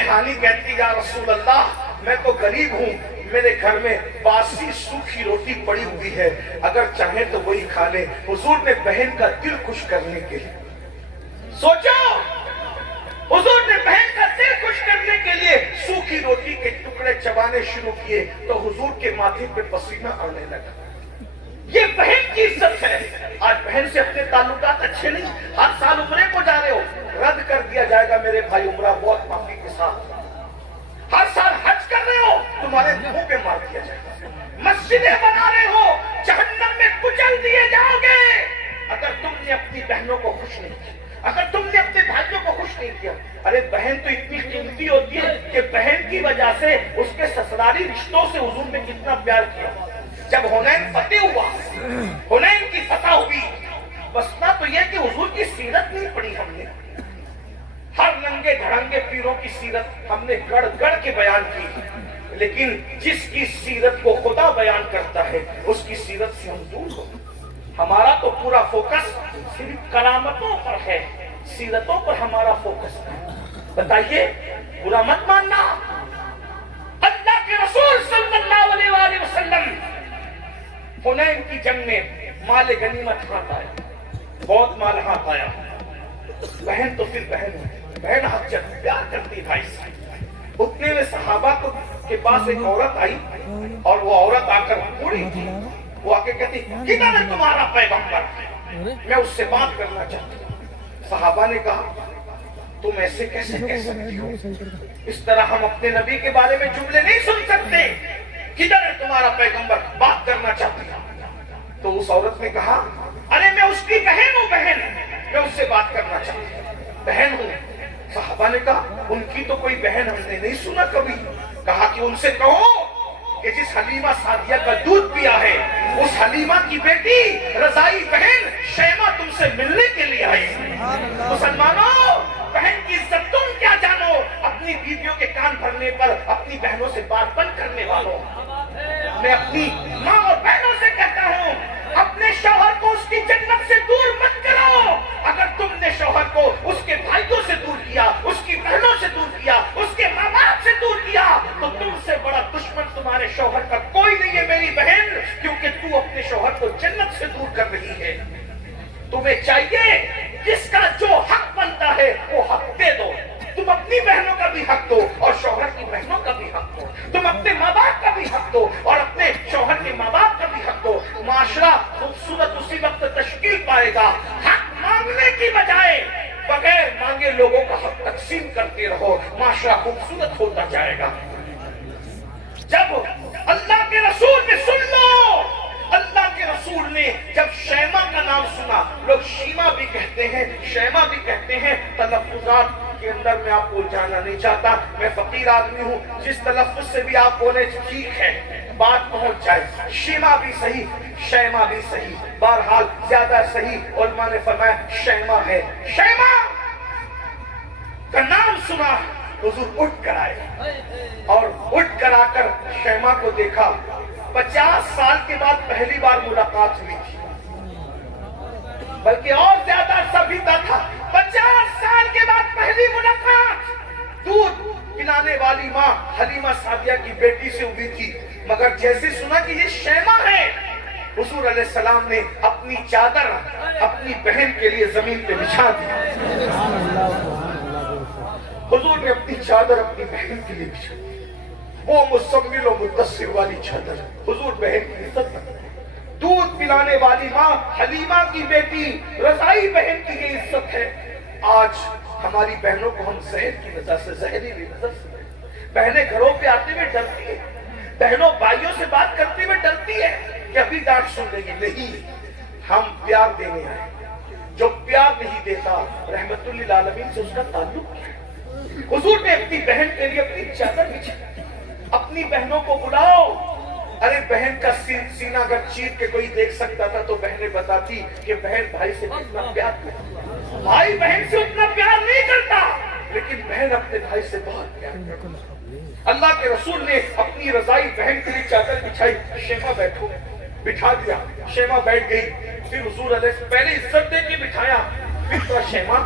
ہانی کہتی یا رسول اللہ میں تو غریب ہوں، میرے گھر میں باسی سوکھی روٹی پڑی ہوئی ہے، اگر چاہیں تو وہی کھا لیں۔ حضور نے بہن کا دل خوش کرنے کے لیے، سوچو، حضور نے بہن کا دل خوش کرنے کے لیے سوکھی روٹی کے ٹکڑے چبانے شروع کیے تو حضور کے ماتھے پہ پسینہ آنے لگا۔ یہ بہن کی عزت ہے۔ آج بہن سے اپنے تعلقات اچھے نہیں، ہر سال عمرے کو جا رہے ہو، رد کر دیا جائے گا میرے بھائی عمرہ بہت معافی کے ساتھ۔ ہر سال حج کر رہے ہو، تمہارے منہ پہ مار دیا جائے گا۔ مسجدیں بنا رہے ہو، جہنم میں کچل دیے جاؤ گے اگر تم نے اپنی بہنوں کو خوش نہیں کیا، اگر تم نے اپنے بھائیوں کو خوش نہیں کیا۔ ارے بہن تو اتنی قیمتی ہوتی ہے کہ بہن کی وجہ سے اس کے سسرالی رشتوں سے حضور نے کتنا پیار کیا۔ جب حنین فتح ہوا، حنین کی فتح ہوئی، مسئلہ تو یہ کہ حضور کی سیرت نہیں پڑھی ہم نے، ہر ننگے دھڑنگے پیروں کی سیرت ہم نے گڑ گڑ کے بیان کی، لیکن جس کی سیرت کو خدا بیان کرتا ہے اس کی سیرت سے ہم دور ہو۔ ہمارا تو پورا فوکس صرف کرامتوں پر ہے، سیرتوں پر ہمارا فوکس ہے۔ بتائیے، برا مت ماننا، اللہ کے رسول صلی اللہ علیہ وآلہ وسلم حنین کی جنگ میں مال غنیمت ہاتھ آیا، بہت مال ہاتھ آیا۔ بہن تو پھر بہن ہے، بہن حق جب پیار کرتی بھائی سے۔ اتنے میں صحابہ کے پاس ایک عورت آئی اور وہ عورت آ کر بوڑھی تھی، وہ آ کے کہتی کدھر ہے تمہارا پیغمبر، میں اس سے بات کرنا چاہتی ہوں۔ صحابہ نے کہا تم ایسے کیسے کہہ سکتی ہو، اس طرح ہم اپنے نبی کے بارے میں جملے نہیں سن سکتے، کدھر ہے تمہارا پیغمبر، بات کرنا چاہتی ہوں۔ تو اس عورت نے کہا ارے میں اس کی بہن ہوں، بہن میں اس سے بات کرنا چاہتی ہوں، بہن ہوں۔ صحابہ نے کہا ان کی تو کوئی بہن ہم نے نہیں سنا کبھی۔ کہا کہ ان سے کہو کہ جس حلیمہ سعدیہ کا دودھ پیا ہے اس حلیمہ کی بیٹی رضائی بہن شیمہ تم سے ملنے کے لیے آئی۔ مسلمانوں، بہن کی عزت تم کیا جانو، اپنی بیویوں کے کان بھرنے پر اپنی بہنوں سے بات بند کرنے والوں۔ میں اپنی ماں اور بہنوں سے کہتا ہوں اپنے شوہر کو اس کی جنت سے دور مت کرو۔ اگر تم نے شوہر کو اس کے بھائیوں سے دور کیا، اس کی بہنوں سے دور کیا، اس کے ماں باپ سے دور کیا، تو تم سے بڑا دشمن تمہارے شوہر کا کوئی نہیں ہے میری بہن، کیونکہ تو اپنے شوہر کو جنت سے دور کر رہی ہے۔ تمہیں چاہیے جس کا جو حق بنتا ہے وہ حق دے دو۔ تم اپنی بہنوں کا بھی حق دو اور شوہر کی بہنوں کا بھی حق دو، تم اپنے ماں باپ کا بھی حق دو اور اپنے شوہر کے ماں باپ کا بھی حق دو۔ معاشرہ خوبصورت اسی وقت تشکیل پائے گا، حق مانگنے کی بجائے بغیر مانگے لوگوں کا حق تقسیم کرتے رہو، معاشرہ خوبصورت ہوتا جائے گا۔ جب اللہ کے رسول نے سن لو، اللہ کے رسول نے جب شیمہ کا نام سنا، لوگ شیمہ بھی کہتے ہیں، شیمہ بھی کہتے ہیں، تلفظات کے اندر میں آپ کو جانا نہیں چاہتا، میں فقیر آدمی ہوں، جس تلفظ سے بھی آپ بولے ٹھیک ہے، بات پہنچ جائے، شیمہ بھی صحیح، شیمہ بھی صحیح، بہرحال زیادہ صحیح علماء نے فرمایا شیمہ ہے۔ شیمہ کا نام سنا، حضور اٹھ کر آئے اور اٹھ کر آ کر شیمہ کو دیکھا۔ 50 سال کے بعد پہلی بار ملاقات ہوئی تھی، بلکہ اور زیادہ عرصہ بیتا تھا، 50 سال کے بعد پہلی ملاقات دودھ پلانے والی ماں حلیمہ سعدیہ کی بیٹی سے ہوئی تھی، مگر جیسے سنا کہ یہ شیمہ ہے، حضور علیہ السلام نے اپنی چادر اپنی بہن کے لیے زمین پہ بچھا دی۔ حضور نے اپنی چادر اپنی بہن کے لیے بچھا دی، وہ مزمل و مدثر والی چادر حضور بہن کی عزت کرتے ہیں۔ دودھ پلانے والی ماں حلیمہ کی بیٹی رضائی بہن کی یہ عزت ہے۔ آج ہماری بہنوں کو ہم زہر کی نظر سے، زہریلی نظر سے، بہنیں گھروں پہ آتے ہوئے ڈرتی ہیں، بہنوں بھائیوں سے بات کرتے ہوئے ڈرتی ہے کہ ابھی ڈانٹ سن لیں گے۔ نہیں، ہم پیار دینے آئے، جو پیار نہیں دیتا رحمت للعالمین سے اس کا تعلق کیا ہے؟ حضور نے اپنی بہن کے لیے اپنی چادر بچھائی، اپنی بہنوں کو بلاؤ۔ ارے بہن کا سینہ اگر چیر کے کوئی دیکھ سکتا تھا تو بہنیں بتاتی کہ بہن بھائی سے کتنا پیار کرتی، بھائی بہن سے اتنا پیار نہیں کرتا، لیکن بہن اپنے بھائی سے بہت پیار کرتی۔ اللہ کے رسول نے اپنی رضائی بہن کے لیے چادر بچھائی، شیمہ بیٹھو، بٹھا دیا، شیمہ بیٹھ گئی۔ پھر حضور علیہ پہلے عزت دے کے بٹھایا، پھر شیمہ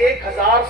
1000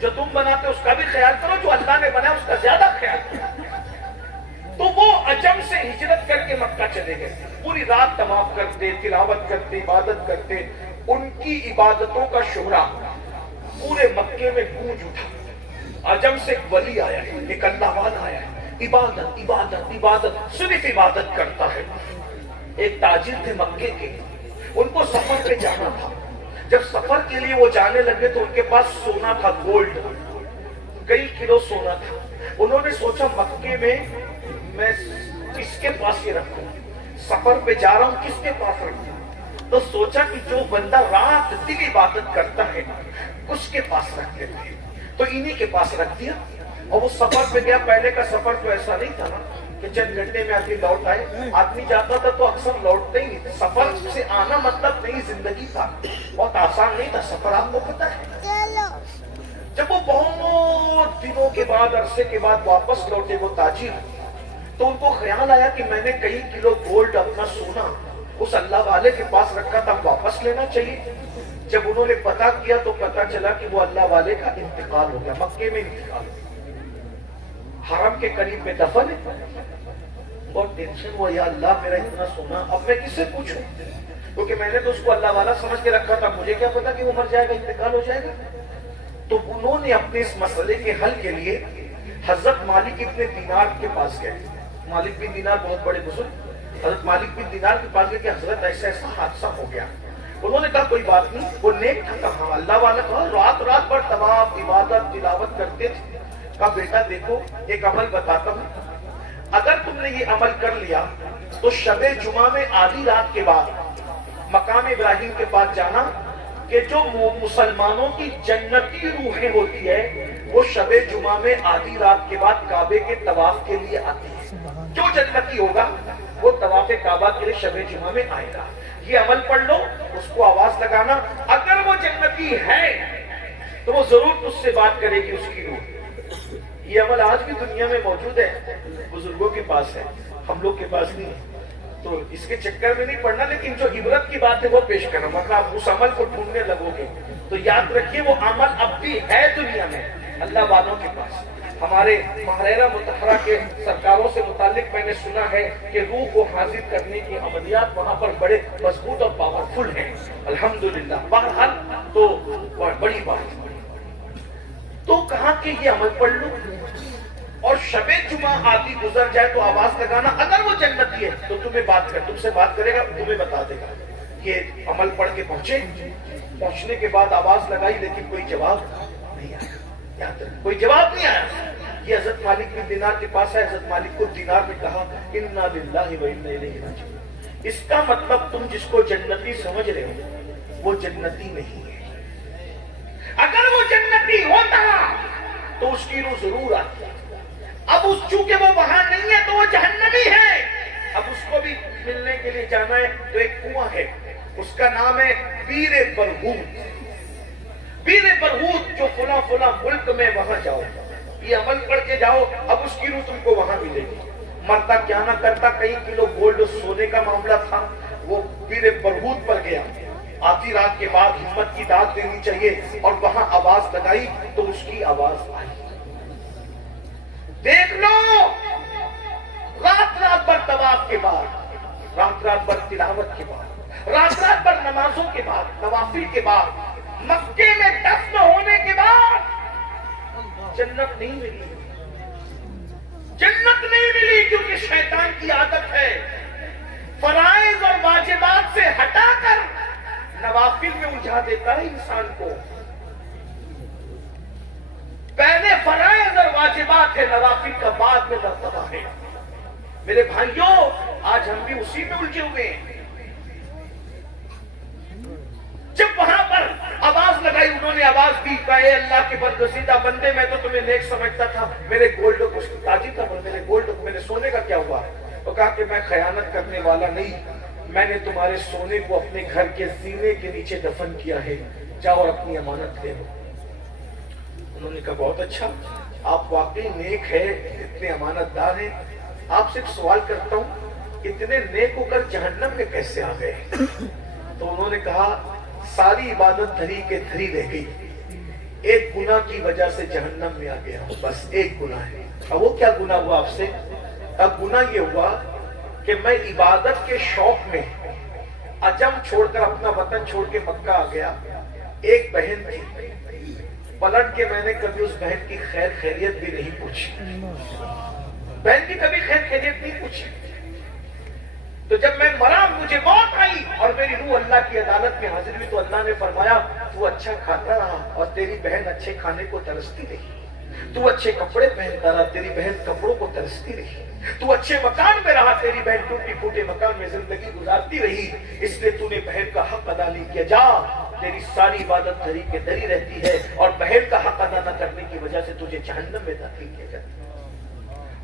جو تم بناتے اس کا بھی خیال کرو، جو اللہ نے بنایا اس کا زیادہ خیال کرو۔ تو وہ عجم سے ہجرت کر کے مکہ چلے گئے، پوری رات طواف کرتے، تلاوت کرتے، عبادت کرتے۔ ان کی عبادتوں کا شہرا پورے مکے میں گونج اٹھا۔ عجم سے ایک ولی آیا ہے، ایک اللہ والا آیا ہے، عبادت عبادت عبادت، صرف عبادت کرتا ہے۔ ایک تاجر تھے مکے کے، ان کو سفر پہ جانا تھا۔ جب سفر کے لیے وہ جانے لگے تو ان کے پاس سونا تھا، گولڈ، کئی کلو سونا تھا۔ انہوں نے سوچا مکے میں میں کس کے پاس یہ رکھوں، سفر پہ جا رہا ہوں کس کے پاس رکھوں؟ تو سوچا کہ جو بندہ رات دن عبادت کرتا ہے اس کے پاس رکھ دیتے ہیں، تو انہی کے پاس رکھ دیا۔ اور وہ سفر پہ گیا۔ پہلے کا سفر تو ایسا نہیں تھا نا کہ چند گھنٹے میں آدمی لوٹ آئے، آدمی جاتا تھا تو اکثر لوٹتے ہی نہیں۔ سفر سے آنا مطلب نئی زندگی تھا، بہت آسان نہیں تھا سفر، آپ کو پتا ہے۔ جب وہ بہت دنوں کے بعد، عرصے کے بعد واپس لوٹے وہ تاجر، تو ان کو خیال آیا کہ میں نے کئی کلو گولڈ اپنا سونا اس اللہ والے کے پاس رکھا تھا، واپس لینا چاہیے۔ جب انہوں نے پتا کیا تو پتا چلا کہ وہ اللہ والے کا انتقال ہو گیا، مکے میں انتقال، حرم کے قریب میں دفن ہے۔ بہت ٹینشن ہوا، یا اللہ میرا اتنا سونا اب میں کس سے پوچھوں، کیونکہ میں نے تو اس کو اللہ والا سمجھ کے رکھا تھا، مجھے کیا پتا کہ وہ مر جائے گا، انتقال ہو جائے گا۔ تو انہوں نے اپنے اس مسئلے کے حل کے لیے حضرت مالک ابن دینار کے پاس گئے۔ مالک بن دینار بہت بڑے بزرگ، حضرت مالک بن دینار کے پاس گئے کہ حضرت ایسا ایسا حادثہ ہو گیا۔ انہوں نے کہا کوئی بات نہیں، وہ نیک تھا، کہا اللہ والا، کہا رات رات بھر طواف عبادت تلاوت کرتے تھے۔ کہا بیٹا دیکھو ایک عمل بتاتا ہوں، اگر تم نے یہ عمل کر لیا تو شب جمعہ میں آدھی رات کے بعد مقام ابراہیم کے پاس جانا کہ جو مسلمانوں کی جنتی روحیں ہوتی ہے وہ شب جمعہ میں آدھی رات کے بعد کعبے کے طواف کے لیے آتی ہے۔ جو جنتی ہوگا وہ طواف کعبہ کے لیے شب جمعہ میں آئے گا۔ یہ عمل پڑھ لو، اس کو آواز لگانا، اگر وہ جنتی ہے تو وہ ضرور تجھ سے بات کرے گی اس کی روح۔ یہ عمل آج بھی دنیا میں موجود ہے، بزرگوں کے پاس ہے، ہم لوگ کے پاس نہیں ہے، تو اس کے چکر میں نہیں پڑنا، لیکن جو عبرت کی بات ہے وہ پیش کرنا، ورنہ آپ اس عمل کو ڈھونڈنے لگو گے تو یاد رکھیے وہ عمل اب بھی ہے دنیا میں اللہ والوں کے پاس۔ ہمارے محررہ مطہرہ کے سرکاروں سے متعلق میں نے سنا ہے کہ روح کو حاضر کرنے کی عملیات وہاں پر بڑے مضبوط اور پاورفل ہیں، الحمدللہ۔ بہرحال تو بڑی بات، تو کہا کہ یہ عمل پڑھ لو اور شب جمعہ آدھی گزر جائے تو آواز لگانا، اگر وہ جنتی ہے تو تم سے بات کرے گا، تمہیں بتا دے گا۔ یہ عمل پڑھ کے پہنچنے کے بعد آواز لگائی لیکن کوئی جواب نہیں آیا، کوئی جواب نہیں آیا۔ یہ حضرت مالک بن دینار کے پاس ہے، حضرت مالک کو دینار نے کہا انا للہ و انا الیہ راجعون۔ اس کا مطلب تم جس کو جنتی سمجھ رہے ہو وہ جنتی نہیں ہے، اگر وہ جنتی ہوتا تو اس کی روح ضرور آتی۔ اب اس چونکہ وہ وہاں نہیں ہے تو وہ جہنمی ہے۔ اب اس کو بھی ملنے کے لیے جانا ہے تو ایک کنواں ہے، اس کا نام ہے بیر برہوت۔ بیر برہوت جو فلاں فلاں ملک میں، وہاں جاؤ، یہ عمل پڑھ کے جاؤ، اب اس کی روح تم کو وہاں ملے گی۔ مرتا کیا نہ کرتا، کئی کلو گولڈ سونے کا معاملہ تھا، وہ بیر برہوت پر گیا۔ آدھی رات کے بعد ہمت کی داد دینی چاہیے، اور وہاں آواز لگائی تو اس کی آواز آئی۔ دیکھ لو، رات رات بھر طواف کے بعد، رات رات بھر تلاوت کے بعد، رات رات بھر نمازوں کے بعد، نوافل کے بعد، مکے میں دفن ہونے کے بعد جنت نہیں ملی، جنت نہیں ملی، کیونکہ شیطان کی عادت ہے فرائض اور واجبات سے ہٹا کر نوافل میں الجھا دیتا ہے انسان کو۔ پہلے فرائض اور واجبات ہے، نوافل کا بعد میں مرتبہ ہے۔ میرے بھائیوں، آج ہم بھی اسی میں الجھے ہوئے ہیں۔ جب وہاں پر آواز لگائی، انہوں نے آواز دی، کہا اے اللہ کے بدگزیدہ بندے، میں تو تمہیں نیک سمجھتا تھا، میرے گولڈ کو تاجر تھا، میرے گولڈ کو، میرے سونے کا کیا ہوا؟ تو کہا کہ میں خیانت کرنے والا نہیں، میں نے تمہارے سونے کو اپنے گھر کے زینے کے نیچے دفن کیا ہے، جاؤ اور اپنی امانت لے لو۔ انہوں نے کہا بہت اچھا، آپ واقعی نیک ہے، اتنے امانت دار ہیں، آپ سے ایک سوال کرتا ہوں، اتنے نیک ہو کر جہنم میں کیسے آ گئے؟ تو انہوں نے کہا ساری عبادت دھری کے دھری رہ گئی، ایک گناہ کی وجہ سے جہنم میں آ گیا ہوں، بس ایک گناہ ہے۔ اب وہ کیا گناہ ہوا آپ سے؟ اب گناہ یہ ہوا کہ میں عبادت کے شوق میں عجم چھوڑ کر اپنا وطن چھوڑ کے مکہ آ گیا۔ ایک بہن تھی، پلٹ کے میں نے کبھی اس بہن کی خیر خیریت بھی نہیں پوچھی، بہن کی کبھی خیر خیریت نہیں پوچھی۔ تو جب میں مرا، مجھے موت آئی اور میری روح اللہ کی عدالت میں حاضر ہوئی، تو اللہ نے فرمایا تو اچھا کھاتا رہا اور تیری بہن اچھے کھانے کو ترستی رہی، تو اچھے کپڑے پہنتا رہا، تیری بہن کپڑوں کو ترستی رہی، تو اچھے مکان میں رہا، تیری بہن ٹوٹی پھوٹے مکان میں زندگی گزارتی رہی، اس لیے تو نے بہن کا حق ادا نہیں کیا۔ جا، تیری ساری عبادت دری کے دری رہتی ہے اور بہن کا حق ادا نہ کرنے کی وجہ سے تجھے جہنم میں داخل کیا جاتا ہے۔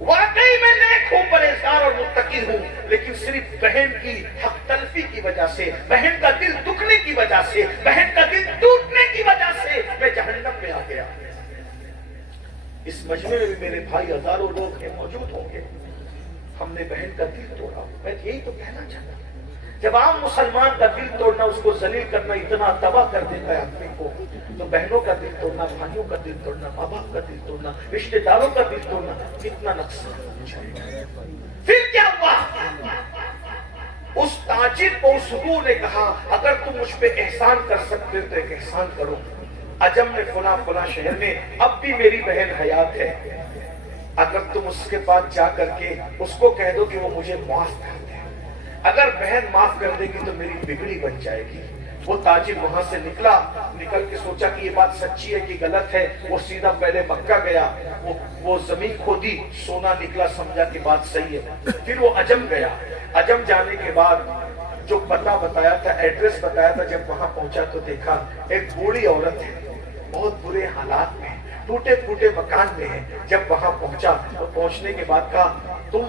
واقعی میں نیک ہوں، پرہیزگار اور متقی ہوں، لیکن صرف بہن کی حق تلفی کی وجہ سے، بہن کا دل دکھنے کی وجہ سے، بہن کا دل ٹوٹنے کی وجہ سے میں جہنم میں آ گیا۔ اس مجمع میں بھی میرے بھائی ہزاروں لوگ ہیں، موجود ہوں گے، ہم نے بہن کا دل توڑا۔ میں یہی تو کہنا چاہتا ہوں، جب عام مسلمان کا دل توڑنا، اس کو ذلیل کرنا اتنا تباہ کر دیتا ہے آدمی کو، تو بہنوں کا دل توڑنا، بھائیوں کا دل توڑنا، ماں باپ کا دل توڑنا، رشتے داروں کا دل توڑنا کتنا نقصان ہے۔ پھر کیا ہوا؟ اس تاجر کو اس حضور نے کہا اگر تم مجھ پہ احسان کر سکتے تو ایک احسان کرو، عجم میں فلاں فلاں شہر میں اب بھی میری بہن حیات ہے، اگر تم اس کے پاس جا کر کے اس کو کہہ دو کہ وہ مجھے معاف کر دے، اگر بہن معاف کر دے گی تو میری بگڑی بن جائے گی۔ وہ تاجر وہاں سے نکل کے سوچا کہ یہ بات سچی ہے کہ غلط ہے، وہ سیدھا پہلے مکہ گیا، وہ زمین کھودی، سونا نکلا، سمجھا کہ بات صحیح ہے۔ پھر وہ عجم گیا، عجم جانے کے بعد جو پتہ بتایا تھا، ایڈریس بتایا تھا، جب وہاں پہنچا تو دیکھا ایک بوڑھی عورت ہے، بہت برے حالات میں، ٹوٹے پھوٹے مکان میں ہے۔ جب وہاں پہنچا تو پہنچنے کے بعد کہا تم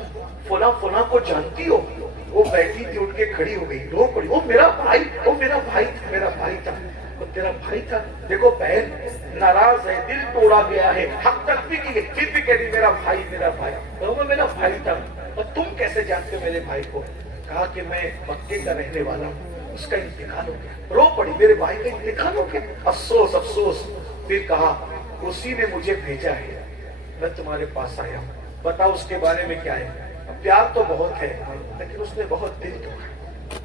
فلاں فلاں کو جانتی ہو؟ وہ بیٹھی تھی، اٹھ کے کھڑی ہو گئی، رو پڑی، وہ میرا بھائی تھا، میرا بھائی تھا، وہ تیرا بھائی تھا۔ دیکھو بہن ناراض ہے، دل توڑا گیا ہے، حق تک بھی کی، پھر بھی کہہ رہی میرا بھائی میرا بھائی تھا۔ اور تم کیسے جانتے ہو میرے بھائی کو؟ کہا کہ میں مکے کا رہنے والا ہوں، اس کا انتقال ہو گیا۔ رو پڑی، میرے بھائی کا انتقال ہو گیا، افسوس افسوس۔ پھر کہا اسی نے مجھے بھیجا ہے، میں تمہارے پاس آیا ہوں، بتاؤ اس کے بارے میں کیا ہے؟ پیار تو بہت ہے لیکن اس نے بہت دل توڑا،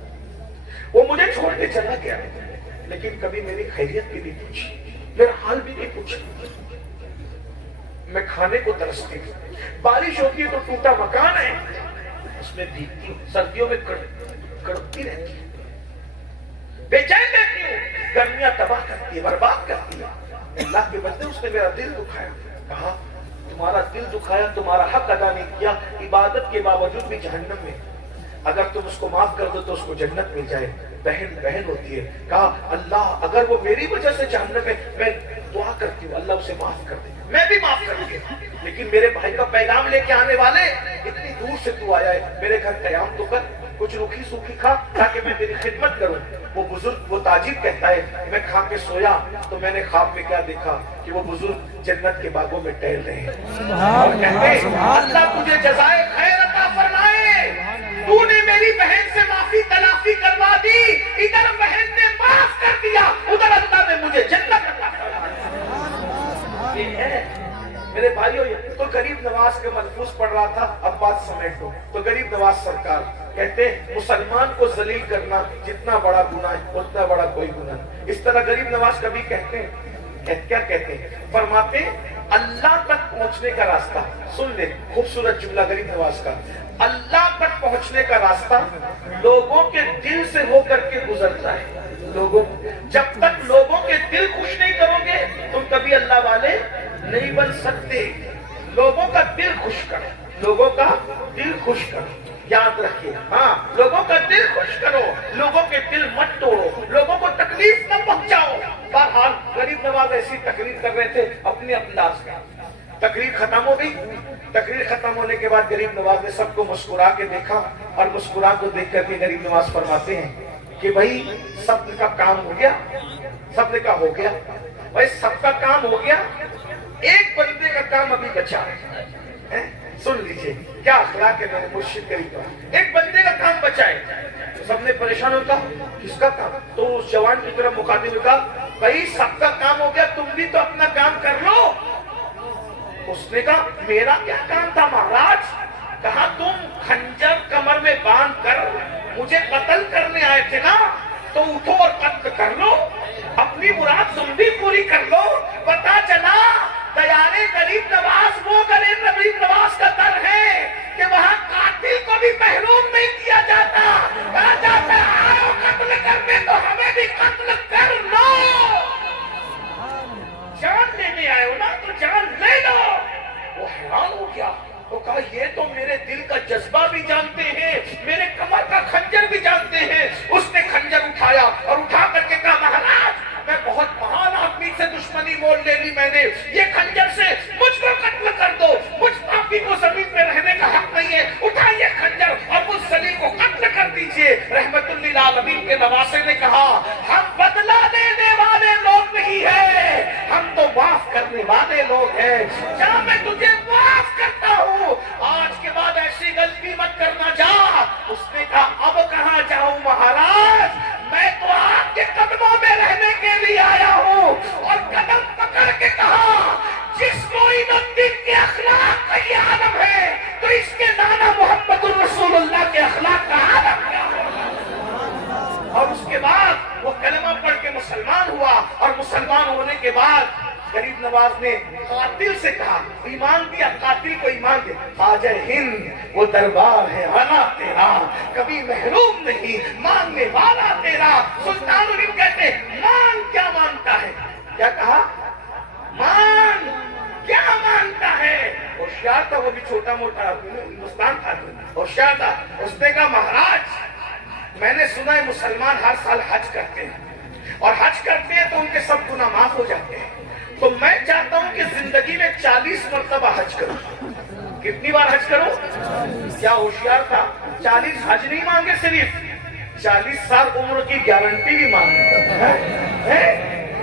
وہ مجھے چھوڑ کے چلا گیا، لیکن کبھی میری خیریت بھی نہیں پوچھی، میرا حال بھی نہیں پوچھا۔ میں کھانے کو ترستی ہوں، بارش ہوتی ہے تو ٹوٹا مکان ہے اس میں بھیگتی ہوں، سردیوں میں کڑپتی رہتی ہوں، بے چین رہتی ہوں، گرمیاں تباہ کرتی ہے، برباد کرتی ہے۔ اللہ کے بندے، اس نے میرا دل دکھایا، کہا تمہارا دل دکھایا، تمہارا حق ادا نہیں کیا، عبادت کے باوجود بھی جہنم میں، اگر تم اس کو معاف کر دو تو اس کو جنت مل جائے۔ بہن بہن ہوتی ہے، کہا اللہ اگر وہ میری وجہ سے جہنم میں، میں دعا کرتی ہوں اللہ اسے معاف کر دے، میں بھی معاف کر دوں، لیکن میرے بھائی کا پیغام لے کے آنے والے اتنی دور سے تو آیا ہے، میرے گھر قیام تو کر، کچھ روکھی سوکھی کھا تاکہ میں تیری خدمت کروں۔ وہ بزرگ، وہ تاجر کہتا ہے میں کھا کے سویا تو میں نے خواب میں کیا دیکھا کہ وہ بزرگ جنت کے باغوں میں ٹہل رہے ہیں اور کہتے ہیں اللہ تجھے جزائے خیر عطا فرمائے، تو نے میری بہن سے معافی تلافی کروا دی، ادھر بہن نے معاف کر دیا، ادھر اللہ نے مجھے جنت عطا فرمائی۔ یہ ہے میرے بھائیوں، تو غریب نواز کے ملفوظ پڑھ رہا تھا، اب بات سمیٹو، تو غریب نواز سرکار کہتے ہیں مسلمان کو ذلیل کرنا جتنا بڑا گناہ ہے اتنا بڑا کوئی گناہ نہیں۔ اس طرح غریب نواز کبھی کہتے ہیں، کیا کہتے ہیں؟ فرماتے ہیں اللہ تک پہنچنے کا راستہ، سن لیں خوبصورت جملہ غریب نواز کا، اللہ تک پہنچنے کا راستہ لوگوں کے دل سے ہو کر کے گزرتا ہے۔ لوگوں، جب تک لوگوں کے دل خوش نہیں کرو گے تم کبھی اللہ والے نہیں بن سکتے۔ لوگوں کا دل خوش کرو، لوگوں کا دل خوش کرو، یاد رکھیے، ہاں لوگوں کا دل خوش کرو، لوگوں کے دل مت توڑو، لوگوں کو تکلیف نہ پہنچاؤ۔ بہرحال غریب نواز ایسی تقریر کر رہے تھے اپنے انداز میں، تقریر ختم ہو گئی۔ تقریر ختم ہونے کے بعد غریب نواز نے سب کو مسکرا کے دیکھا اور مسکرا کو دیکھ کر کے غریب نواز فرماتے ہیں کہ بھائی سب کا کام ہو گیا، سب نے کہا ہو گیا، بھائی سب کا کام ہو گیا، ایک بندے کا کام ابھی بچا ہے۔ سن لیجئے کیا اخلاق ہے میرے مرشد کریم کا، ایک بندے کا کام بچا ہے۔ تو سب نے پریشان ہوتا کس کا کام؟ تو اس جوان کی طرف مخاطب نے کہا بھائی سب کا کام ہو گیا، تم تم بھی تو اپنا کام کر لو. اس نے کہا میرا کیا کام تھا مہاراج؟ کہا تم خنجر کمر میں باندھ کر مجھے قتل کرنے آئے تھے نا، تو اٹھو اور قتل کر لو، اپنی مراد تم بھی پوری کر لو. پتا چلا دیانے غریب نواز وہ غریب نواز کا در ہے کہ وہاں قاتل کو بھی محروم نہیں کیا جاتا. کہا جاتا ہے آؤ قتل کرنے تو ہمیں بھی قتل کر لو. جان لینے آئے ہو نا تو جان لے لو. وہ حیران ہو گیا، وہ کہا یہ تو میرے دل کا جذبہ بھی جانتے ہیں، میرے کمر کا خنجر بھی جانتے ہیں. اس نے خنجر اٹھایا اور اٹھا کر کے کہا مہاراج میں بہت مہان آدمی سے دشمنی مول لے لی میں نے، یہ خنجر سے مجھ کو قتل کر دو، مجھ پاپی کو زمین پہ رہنے کا حق نہیں ہے. اٹھائیے خنجر اور مجھ ذلیل کو قتل کر دیجئے. رحمت للعالمین کے نواسے نے کہا ہم بدلہ دینے والے لوگ نہیں ہیں، ہم تو معاف کرنے والے لوگ ہیں. جا میں تجھے معاف کرتا ہوں، آج کے بعد ایسی غلطی مت کرنا. جا. اس نے کہا اب کہاں جاؤں مہاراج، میں تو آپ کے قدموں میں رہنے کے لیے آیا ہوں. اور قدم پکڑ کے کہا جس معین کے اخلاق کا یہ عالم ہے تو اس کے نانا محمد الرسول اللہ کے اخلاق کا عالم کیا ہے. اور اس کے بعد وہ کلمہ پڑھ کے مسلمان ہوا، اور مسلمان ہونے کے بعد غریب نواز نے قاتل سے کہا ایمان دیا، قاتل کو ایمان دے. خواجہ ہند وہ دربار ہے آنا تیرا، کبھی محروم نہیں، مانگنے والا تیرا. سلطان الہند کہتے مان کیا مانتا ہے؟ کیا کہا؟ مان کیا مانتا ہے؟ ہوشیار تھا وہ بھی، چھوٹا موٹا ہندوستان تھا، ہوشیار تھا. اس نے کہا مہاراج میں نے سنا ہے مسلمان ہر سال حج کرتے ہیں، اور حج کرتے ہیں تو ان کے سب گناہ معاف ہو جاتے ہیں. تو میں چاہتا ہوں کہ زندگی میں 40 مرتبہ حج کروں. کتنی بار حج کروں؟ کیا ہوشیار تھا، 40 حج نہیں مانگے، صرف 40 سال عمر کی گارنٹی بھی مانگے.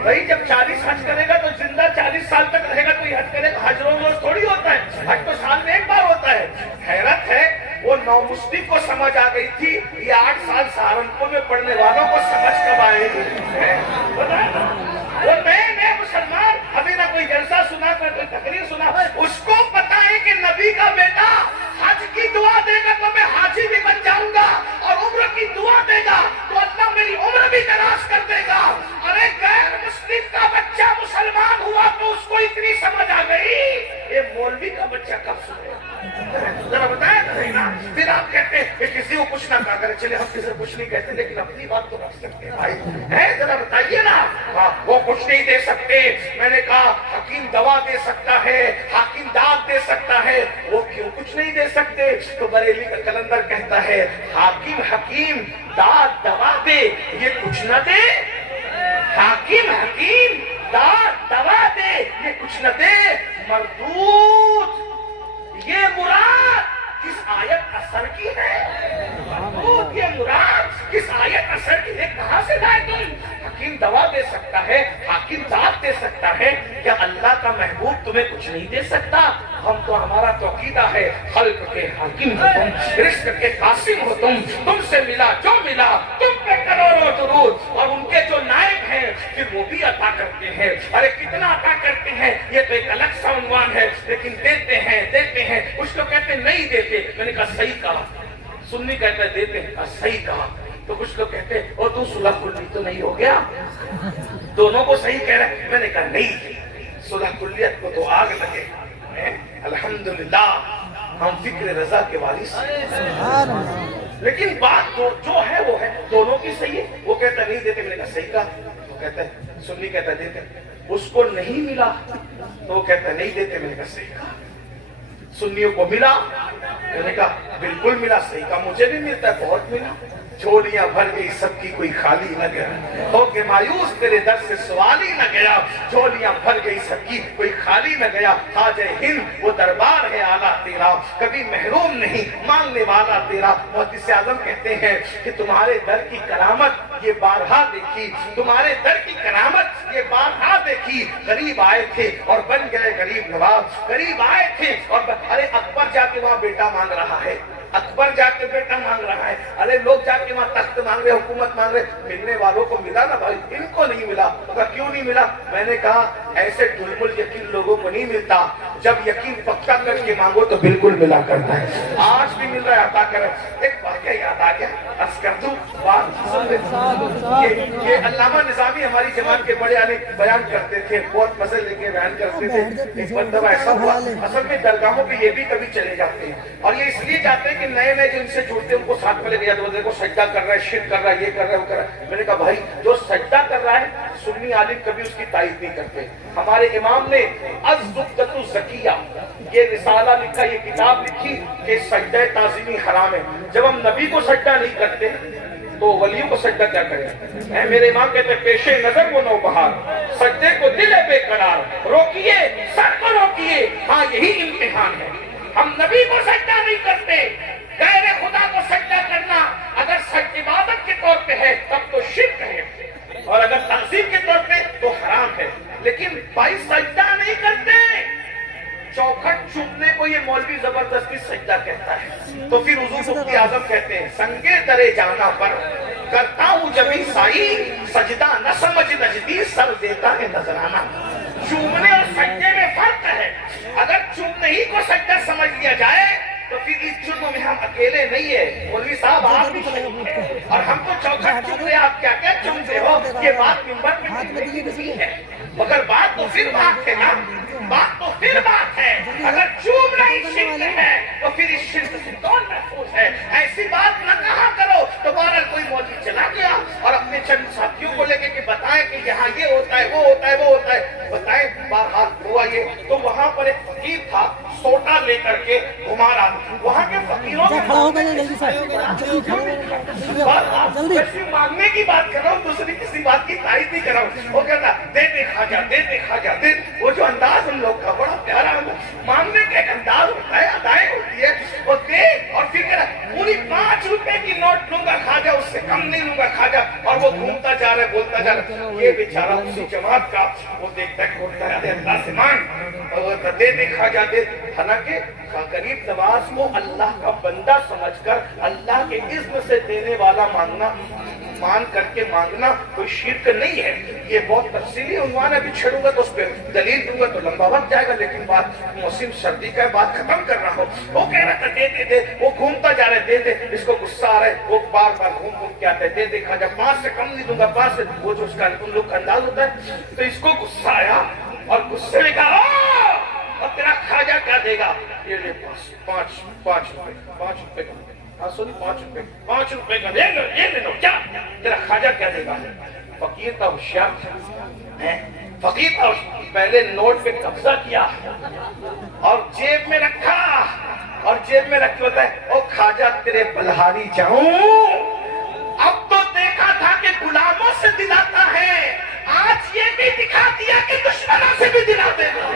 بھائی جب 40 حج کرے گا تو زندہ 40 سال تک رہے گا. کوئی حج کرے گا، حج روز روز تھوڑی ہوتا ہے، حج تو سال میں ایک بار ہوتا ہے. حیرت ہے وہ نو مسلم کو سمجھ آ گئی تھی، یہ 8 سال سہارنپور میں پڑھنے والوں کو سمجھ کب آئے گی؟ وہ نئے مسلمان ابھی نہ کوئی جلسہ سنا نہ کوئی تقریر سنا، اس کو پتا ہے کہ نبی کا بیٹا حج کی دعا دے گا تو میں حاجی بھی بن جاؤں گا، اور عمر کی دعا دے گا تو اللہ میری عمر بھی دراز کر دے گا. ارے غیر مسلم کا بچہ مسلمان ہوا تو اس کو اتنی سمجھ آ گئی، یہ مولوی کا بچہ کب سنے؟ ذرا بتایا نہیں نا. پھر آپ کہتے ہیں کہ کسی کو کچھ نہ کہا کرے. چلے ہم کسی کو کچھ نہیں کہتے لیکن اپنی بات تو رکھ سکتے ہیں بھائی. ہے ذرا بتائیے نا. وہ کچھ نہیں دے سکتے. میں نے کہا حکیم دوا دے سکتا ہے، حاکم داد دے سکتا ہے، وہ کیوں کچھ نہیں دے سکتے؟ تو بریلی کا کلندر کہتا ہے حاکم حکیم داد دوا دے، یہ کچھ نہ دے. حاکم حکیم داد دوا دے، یہ کچھ نہ دے. مردود یہ مراد کس آیت اثر کی ہے؟ مردود یہ مراد کس آیت اثر کی ہے؟ کہاں سے لائے تم؟ حکیم دوا دے سکتا ہے، حاکم داد دے سکتا ہے، کیا اللہ کا محبوب تمہیں کچھ نہیں دے سکتا؟ ہم تو ہمارا تو عقیدہ ہے خلق کے حاکم ہو تم، رزق کے قاسم ہو تم سے ملا جو ملا تم پہ کروڑوں درود. اور ان کے جو نائب ہیں پھر وہ بھی عطا کرتے ہیں. ارے کتنا عطا کرتے ہیں یہ تو ایک الگ سا عنوان ہے، لیکن دیتے ہیں. کچھ تو کہتے ہیں نہیں دیتے. میں نے کہا صحیح کہا. سنی کہتا ہے دیتے ہیں، کہا صحیح کہا. تو کچھ لوگ کہتے ہیں اور تو صلح کلی تو نہیں ہو گیا؟ دونوں کو صحیح کہہ رہے. میں نے کہا نہیں، صلح کلیت کو تو آگ لگے. الحمدللہ ہم فکر رضا کے وارث ہیں، لیکن بات جو ہے وہ ہے، دونوں کی صحیح ہے. وہ کہتا ہے نہیں دیتے. میں نے کہا صحیح کہا. وہ کہتا ہے سنی کہتا ہے دیتے. اس کو نہیں ملا تو وہ کہتا ہے نہیں دیتے. میں نے کہا صحیح کہا. سنیوں کو ملا. میں نے کہا بالکل ملا. صحیح کہا. مجھے بھی ملتا ہے، بہت ملا. جھولیاں بھر گئی سب کی، کوئی خالی نہ گیا. ہو کے مایوس تیرے در سے سوال ہی نہ گیا. جھولیاں بھر گئی سب کی، کوئی خالی نہ گیا. خواجہ ہند وہ دربار ہے اعلیٰ تیرا، کبھی محروم نہیں، مانگنے والا تیرا. محدث اعظم کہتے ہیں کہ تمہارے در کی کرامت یہ بارہا دیکھی، تمہارے در کی کرامت یہ بارہا دیکھی. غریب آئے تھے اور بن گئے غریب نواز. غریب آئے تھے اور ارے اکبر جا کے وہاں بیٹا مانگ رہا ہے. اکبر جا کے بیٹا مانگ رہا ہے، ارے لوگ جا کے وہاں تخت مانگ رہے، حکومت مانگ رہے، ملنے والوں کو ملا نا بھائی، ان کو نہیں ملا۔ کیوں نہیں ملا؟ میں نے کہا ایسے ڈھلمل یقین لوگوں کو نہیں ملتا، جب یقین پکا کر کے مانگو تو بالکل ملا کرتا ہے۔ آج بھی مل رہا ہے، عطا کر۔ ایک واقعہ یاد آ گیا، عرض کر دوں بات۔ یہ علامہ نظامی ہماری جماعت کے بڑے عالم بیان کرتے تھے، بہت مزے لے کے بیان کرتے تھے۔ ایک مرتبہ ایسا ہوا، اصل میں درگاہوں پہ یہ بھی کبھی چلے جاتے ہیں، اور یہ اس لیے جاتے ہیں کہ نئے نئے جن سے جڑتے ہیں ان کو ساتھ میں لے کے جاتے ہیں، دیکھو سجدہ کر رہا ہے، شرک کر رہا ہے، یہ کر رہا ہے، وہ کر رہا ہے۔ میں نے کہا بھائی جو سجدہ کر رہا ہے سنی عالم کبھی اس کی تعریف نہیں کرتے۔ ہمارے امام نے الزبدۃ الزکیہ یہ رسالہ لکھا، یہ کتاب لکھی کہ سجدہ تعظیمی حرام ہے۔ جب ہم نبی کو سجدہ نہیں کرتے تو ولیوں کو سجدہ کیا کریں؟ میرے امام کہتے ہیں پیش نظر وہ نوبہار، سجدے کو دل ہے بے قرار، روکیے سر کو روکیے، ہاں یہی امتحان ہے۔ ہم نبی کو سجدہ نہیں کرتے، غیر خدا کو سجدہ کرنا اگر سچ عبادت کے طور پہ ہے تب تو شرک ہے، اور اگر تعظیم کے طور پہ تو حرام ہے۔ لیکن بھائی سجدہ نہیں کرتے، چوکھٹ چومنے کو یہ مولوی زبردستی سجدہ کہتا ہے، تو پھر حضور مفتی اعظم کہتے ہیں سنگے درے جانا پر کرتا ہوں جبھی سائی، سجدہ نہ سمجھ نجدی سر دیتا ہے نذرانہ۔ چومنے اور سجدے میں فرق ہے، اگر چومنے ہی کو سجدہ سمجھ لیا جائے تو پھر اس جرم میں ہم اکیلے نہیں ہیں، مولوی صاحب آپ بھی شریک ہیں، اور ہم تو چوکھٹ چوم رہے، آپ کیا کیا چومتے ہو؟ یہ بات منبر میں نہیں ہے، مگر بات تو پھر بات ہے نا، بات تو پھر بات ہے۔ اگر چومنا ہی شرک ہے تو پھر اس شرک سے کون محفوظ ہے؟ ایسی بات نہ کہا کرو۔ تو بہرحال کوئی مولوی چلا گیا اور اپنے چند ساتھیوں کو لے کے کہ بتائیں کہ یہاں یہ ہوتا ہے، وہ ہوتا ہے، وہ ہوتا ہے، بتائیں بہرحال ہوا یہ۔ تو وہاں پر ایک فقیر تھا، سوٹا لے کر کے گھما رہا تھا، وہاں کے فقیروں میں جلدی مانگنے کی بات کر رہا ہوں، دوسری کسی بات کی تعریف نہیں کر رہا ہوں۔ وہ کہتا دے دے خواجہ، دے دے خواجہ، دے۔ وہ جو انداز ان لوگ کا بڑا پیارا مانگنے کا ایک انداز ہوتا ہے، ادائیں ہوتی ہے، وہ دے اور پھر کہہ رہا پوری 5 روپے کی نوٹ لوں گا خواجہ، اس سے کم نہیں لوں گا خواجہ۔ اور وہ گھومتا جا رہا ہے، بولتا جا رہا ہے۔ یہ بیچارہ اسی جماعت کا وہ دیکھتا ہے، کھولتا ہے اللہ سے مانگ، اور دے دے خواجہ دے۔ حالانکہ غریب نواز کو اللہ کا بندہ سمجھ کر اللہ کے اذن سے دینے والا مانگنا، مان کر کے مانگنا کوئی شرک نہیں ہے۔ یہ بہت تفصیلی عنوان ہے، ابھی چھڑوں گا تو اس پہ دلیل دوں گا تو لمبا وقت جائے گا، لیکن بات موسم سردی کا ہے، بات ختم کر رہا ہوں۔ وہ کہہ رہا تھا دے دے دے، وہ گھومتا جا رہا ہے، دے دے، اس کو غصہ آ رہا ہے، وہ بار بار گھوم گھوم کے آتا ہے، دے دے خواجہ 5 سے کم نہیں دوں گا، 5 سے، وہ جو اس کا ان لوگ کا انداز ہوتا ہے۔ تو اس کو غصہ آیا اور غصے میں کہا اور تیرا خواجہ کیا دے گا؟ یہ لے 5 روپے کا، ہاں سونی 5 روپے کا لے لو، یہ لے لو، کیا تیرا خواجہ کیا دے گا؟ فقیر کا ہوشیار تھا، فقیر کا پہلے نوٹ پہ قبضہ کیا اور جیب میں رکھا، اور جیب میں رکھ کے ہوتا ہے او خواجہ تیرے بلہاری جاؤں، اب تو دیکھا تھا کہ غلاموں سے دلاتا ہے، آج یہ بھی دکھا دیا کہ دشمنوں سے بھی دلا دے گا۔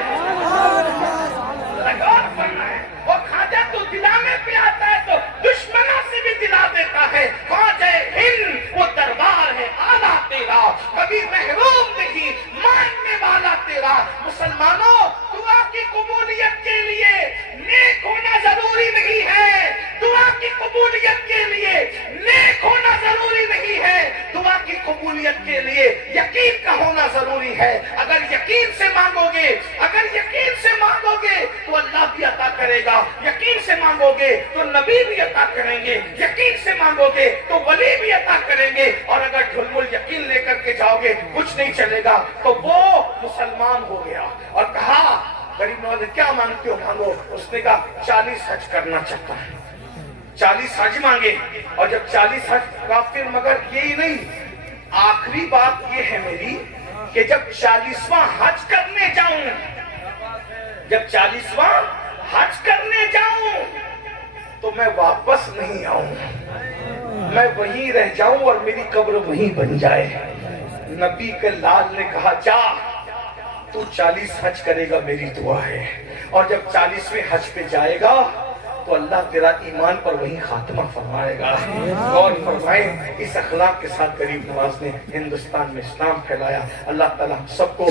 غور کرنا ہے، اور خواجہ تو دلانے پہ آتا ہے تو دشمنوں سے بھی دلا دیتا ہے۔ خواجہ ہند وہ دربار ہے آلہ تیرا، کبھی محروم نہیں ماننے والا تیرا۔ مسلمانوں دعا کی قبولیت کے لیے نیک ہونا ضروری نہیں ہے، دعا کی قبولیت کے لیے نیک ہونا ضروری نہیں ہے، دعا کی قبولیت کے لیے یقین کا ہونا ضروری ہے۔ اگر یقین سے مانگو گے، اگر یقین سے مانگو گے تو اللہ بھی عطا کرے گا، یقین سے مانگو گے تو نبی بھی عطا کریں گے، یقین سے مانگو گے تو ولی بھی عطا کریں گے، اور اگر ڈھلمل یقین لے کر کے جاؤ گے کچھ نہیں چلے گا تو وہ مسلمان ہو گیا۔ اور کہا غریب نواز نے کیا مانگتے ہو؟ مانگو۔ اس نے کہا 40 حج کرنا چاہتا ہے، 40 حج مانگے، اور جب 40 حج کافر، مگر یہی نہیں، آخری بات یہ ہے میری کہ جب 40واں حج کرنے جاؤں، جب 40واں حج کرنے جاؤں تو میں واپس نہیں آؤں، میں وہیں رہ جاؤں اور میری قبر وہیں بن جائے۔ نبی کے لال نے کہا جا تو 40 حج کرے گا، میری دعا ہے، اور جب 40ویں حج پہ جائے گا تو اللہ تیرا ایمان پر وہیں خاتمہ فرمائے گا۔ غور فرمائیں، اس اخلاق کے ساتھ غریب نواز نے ہندوستان میں اسلام پھیلایا۔ اللہ تعالیٰ ہم سب کو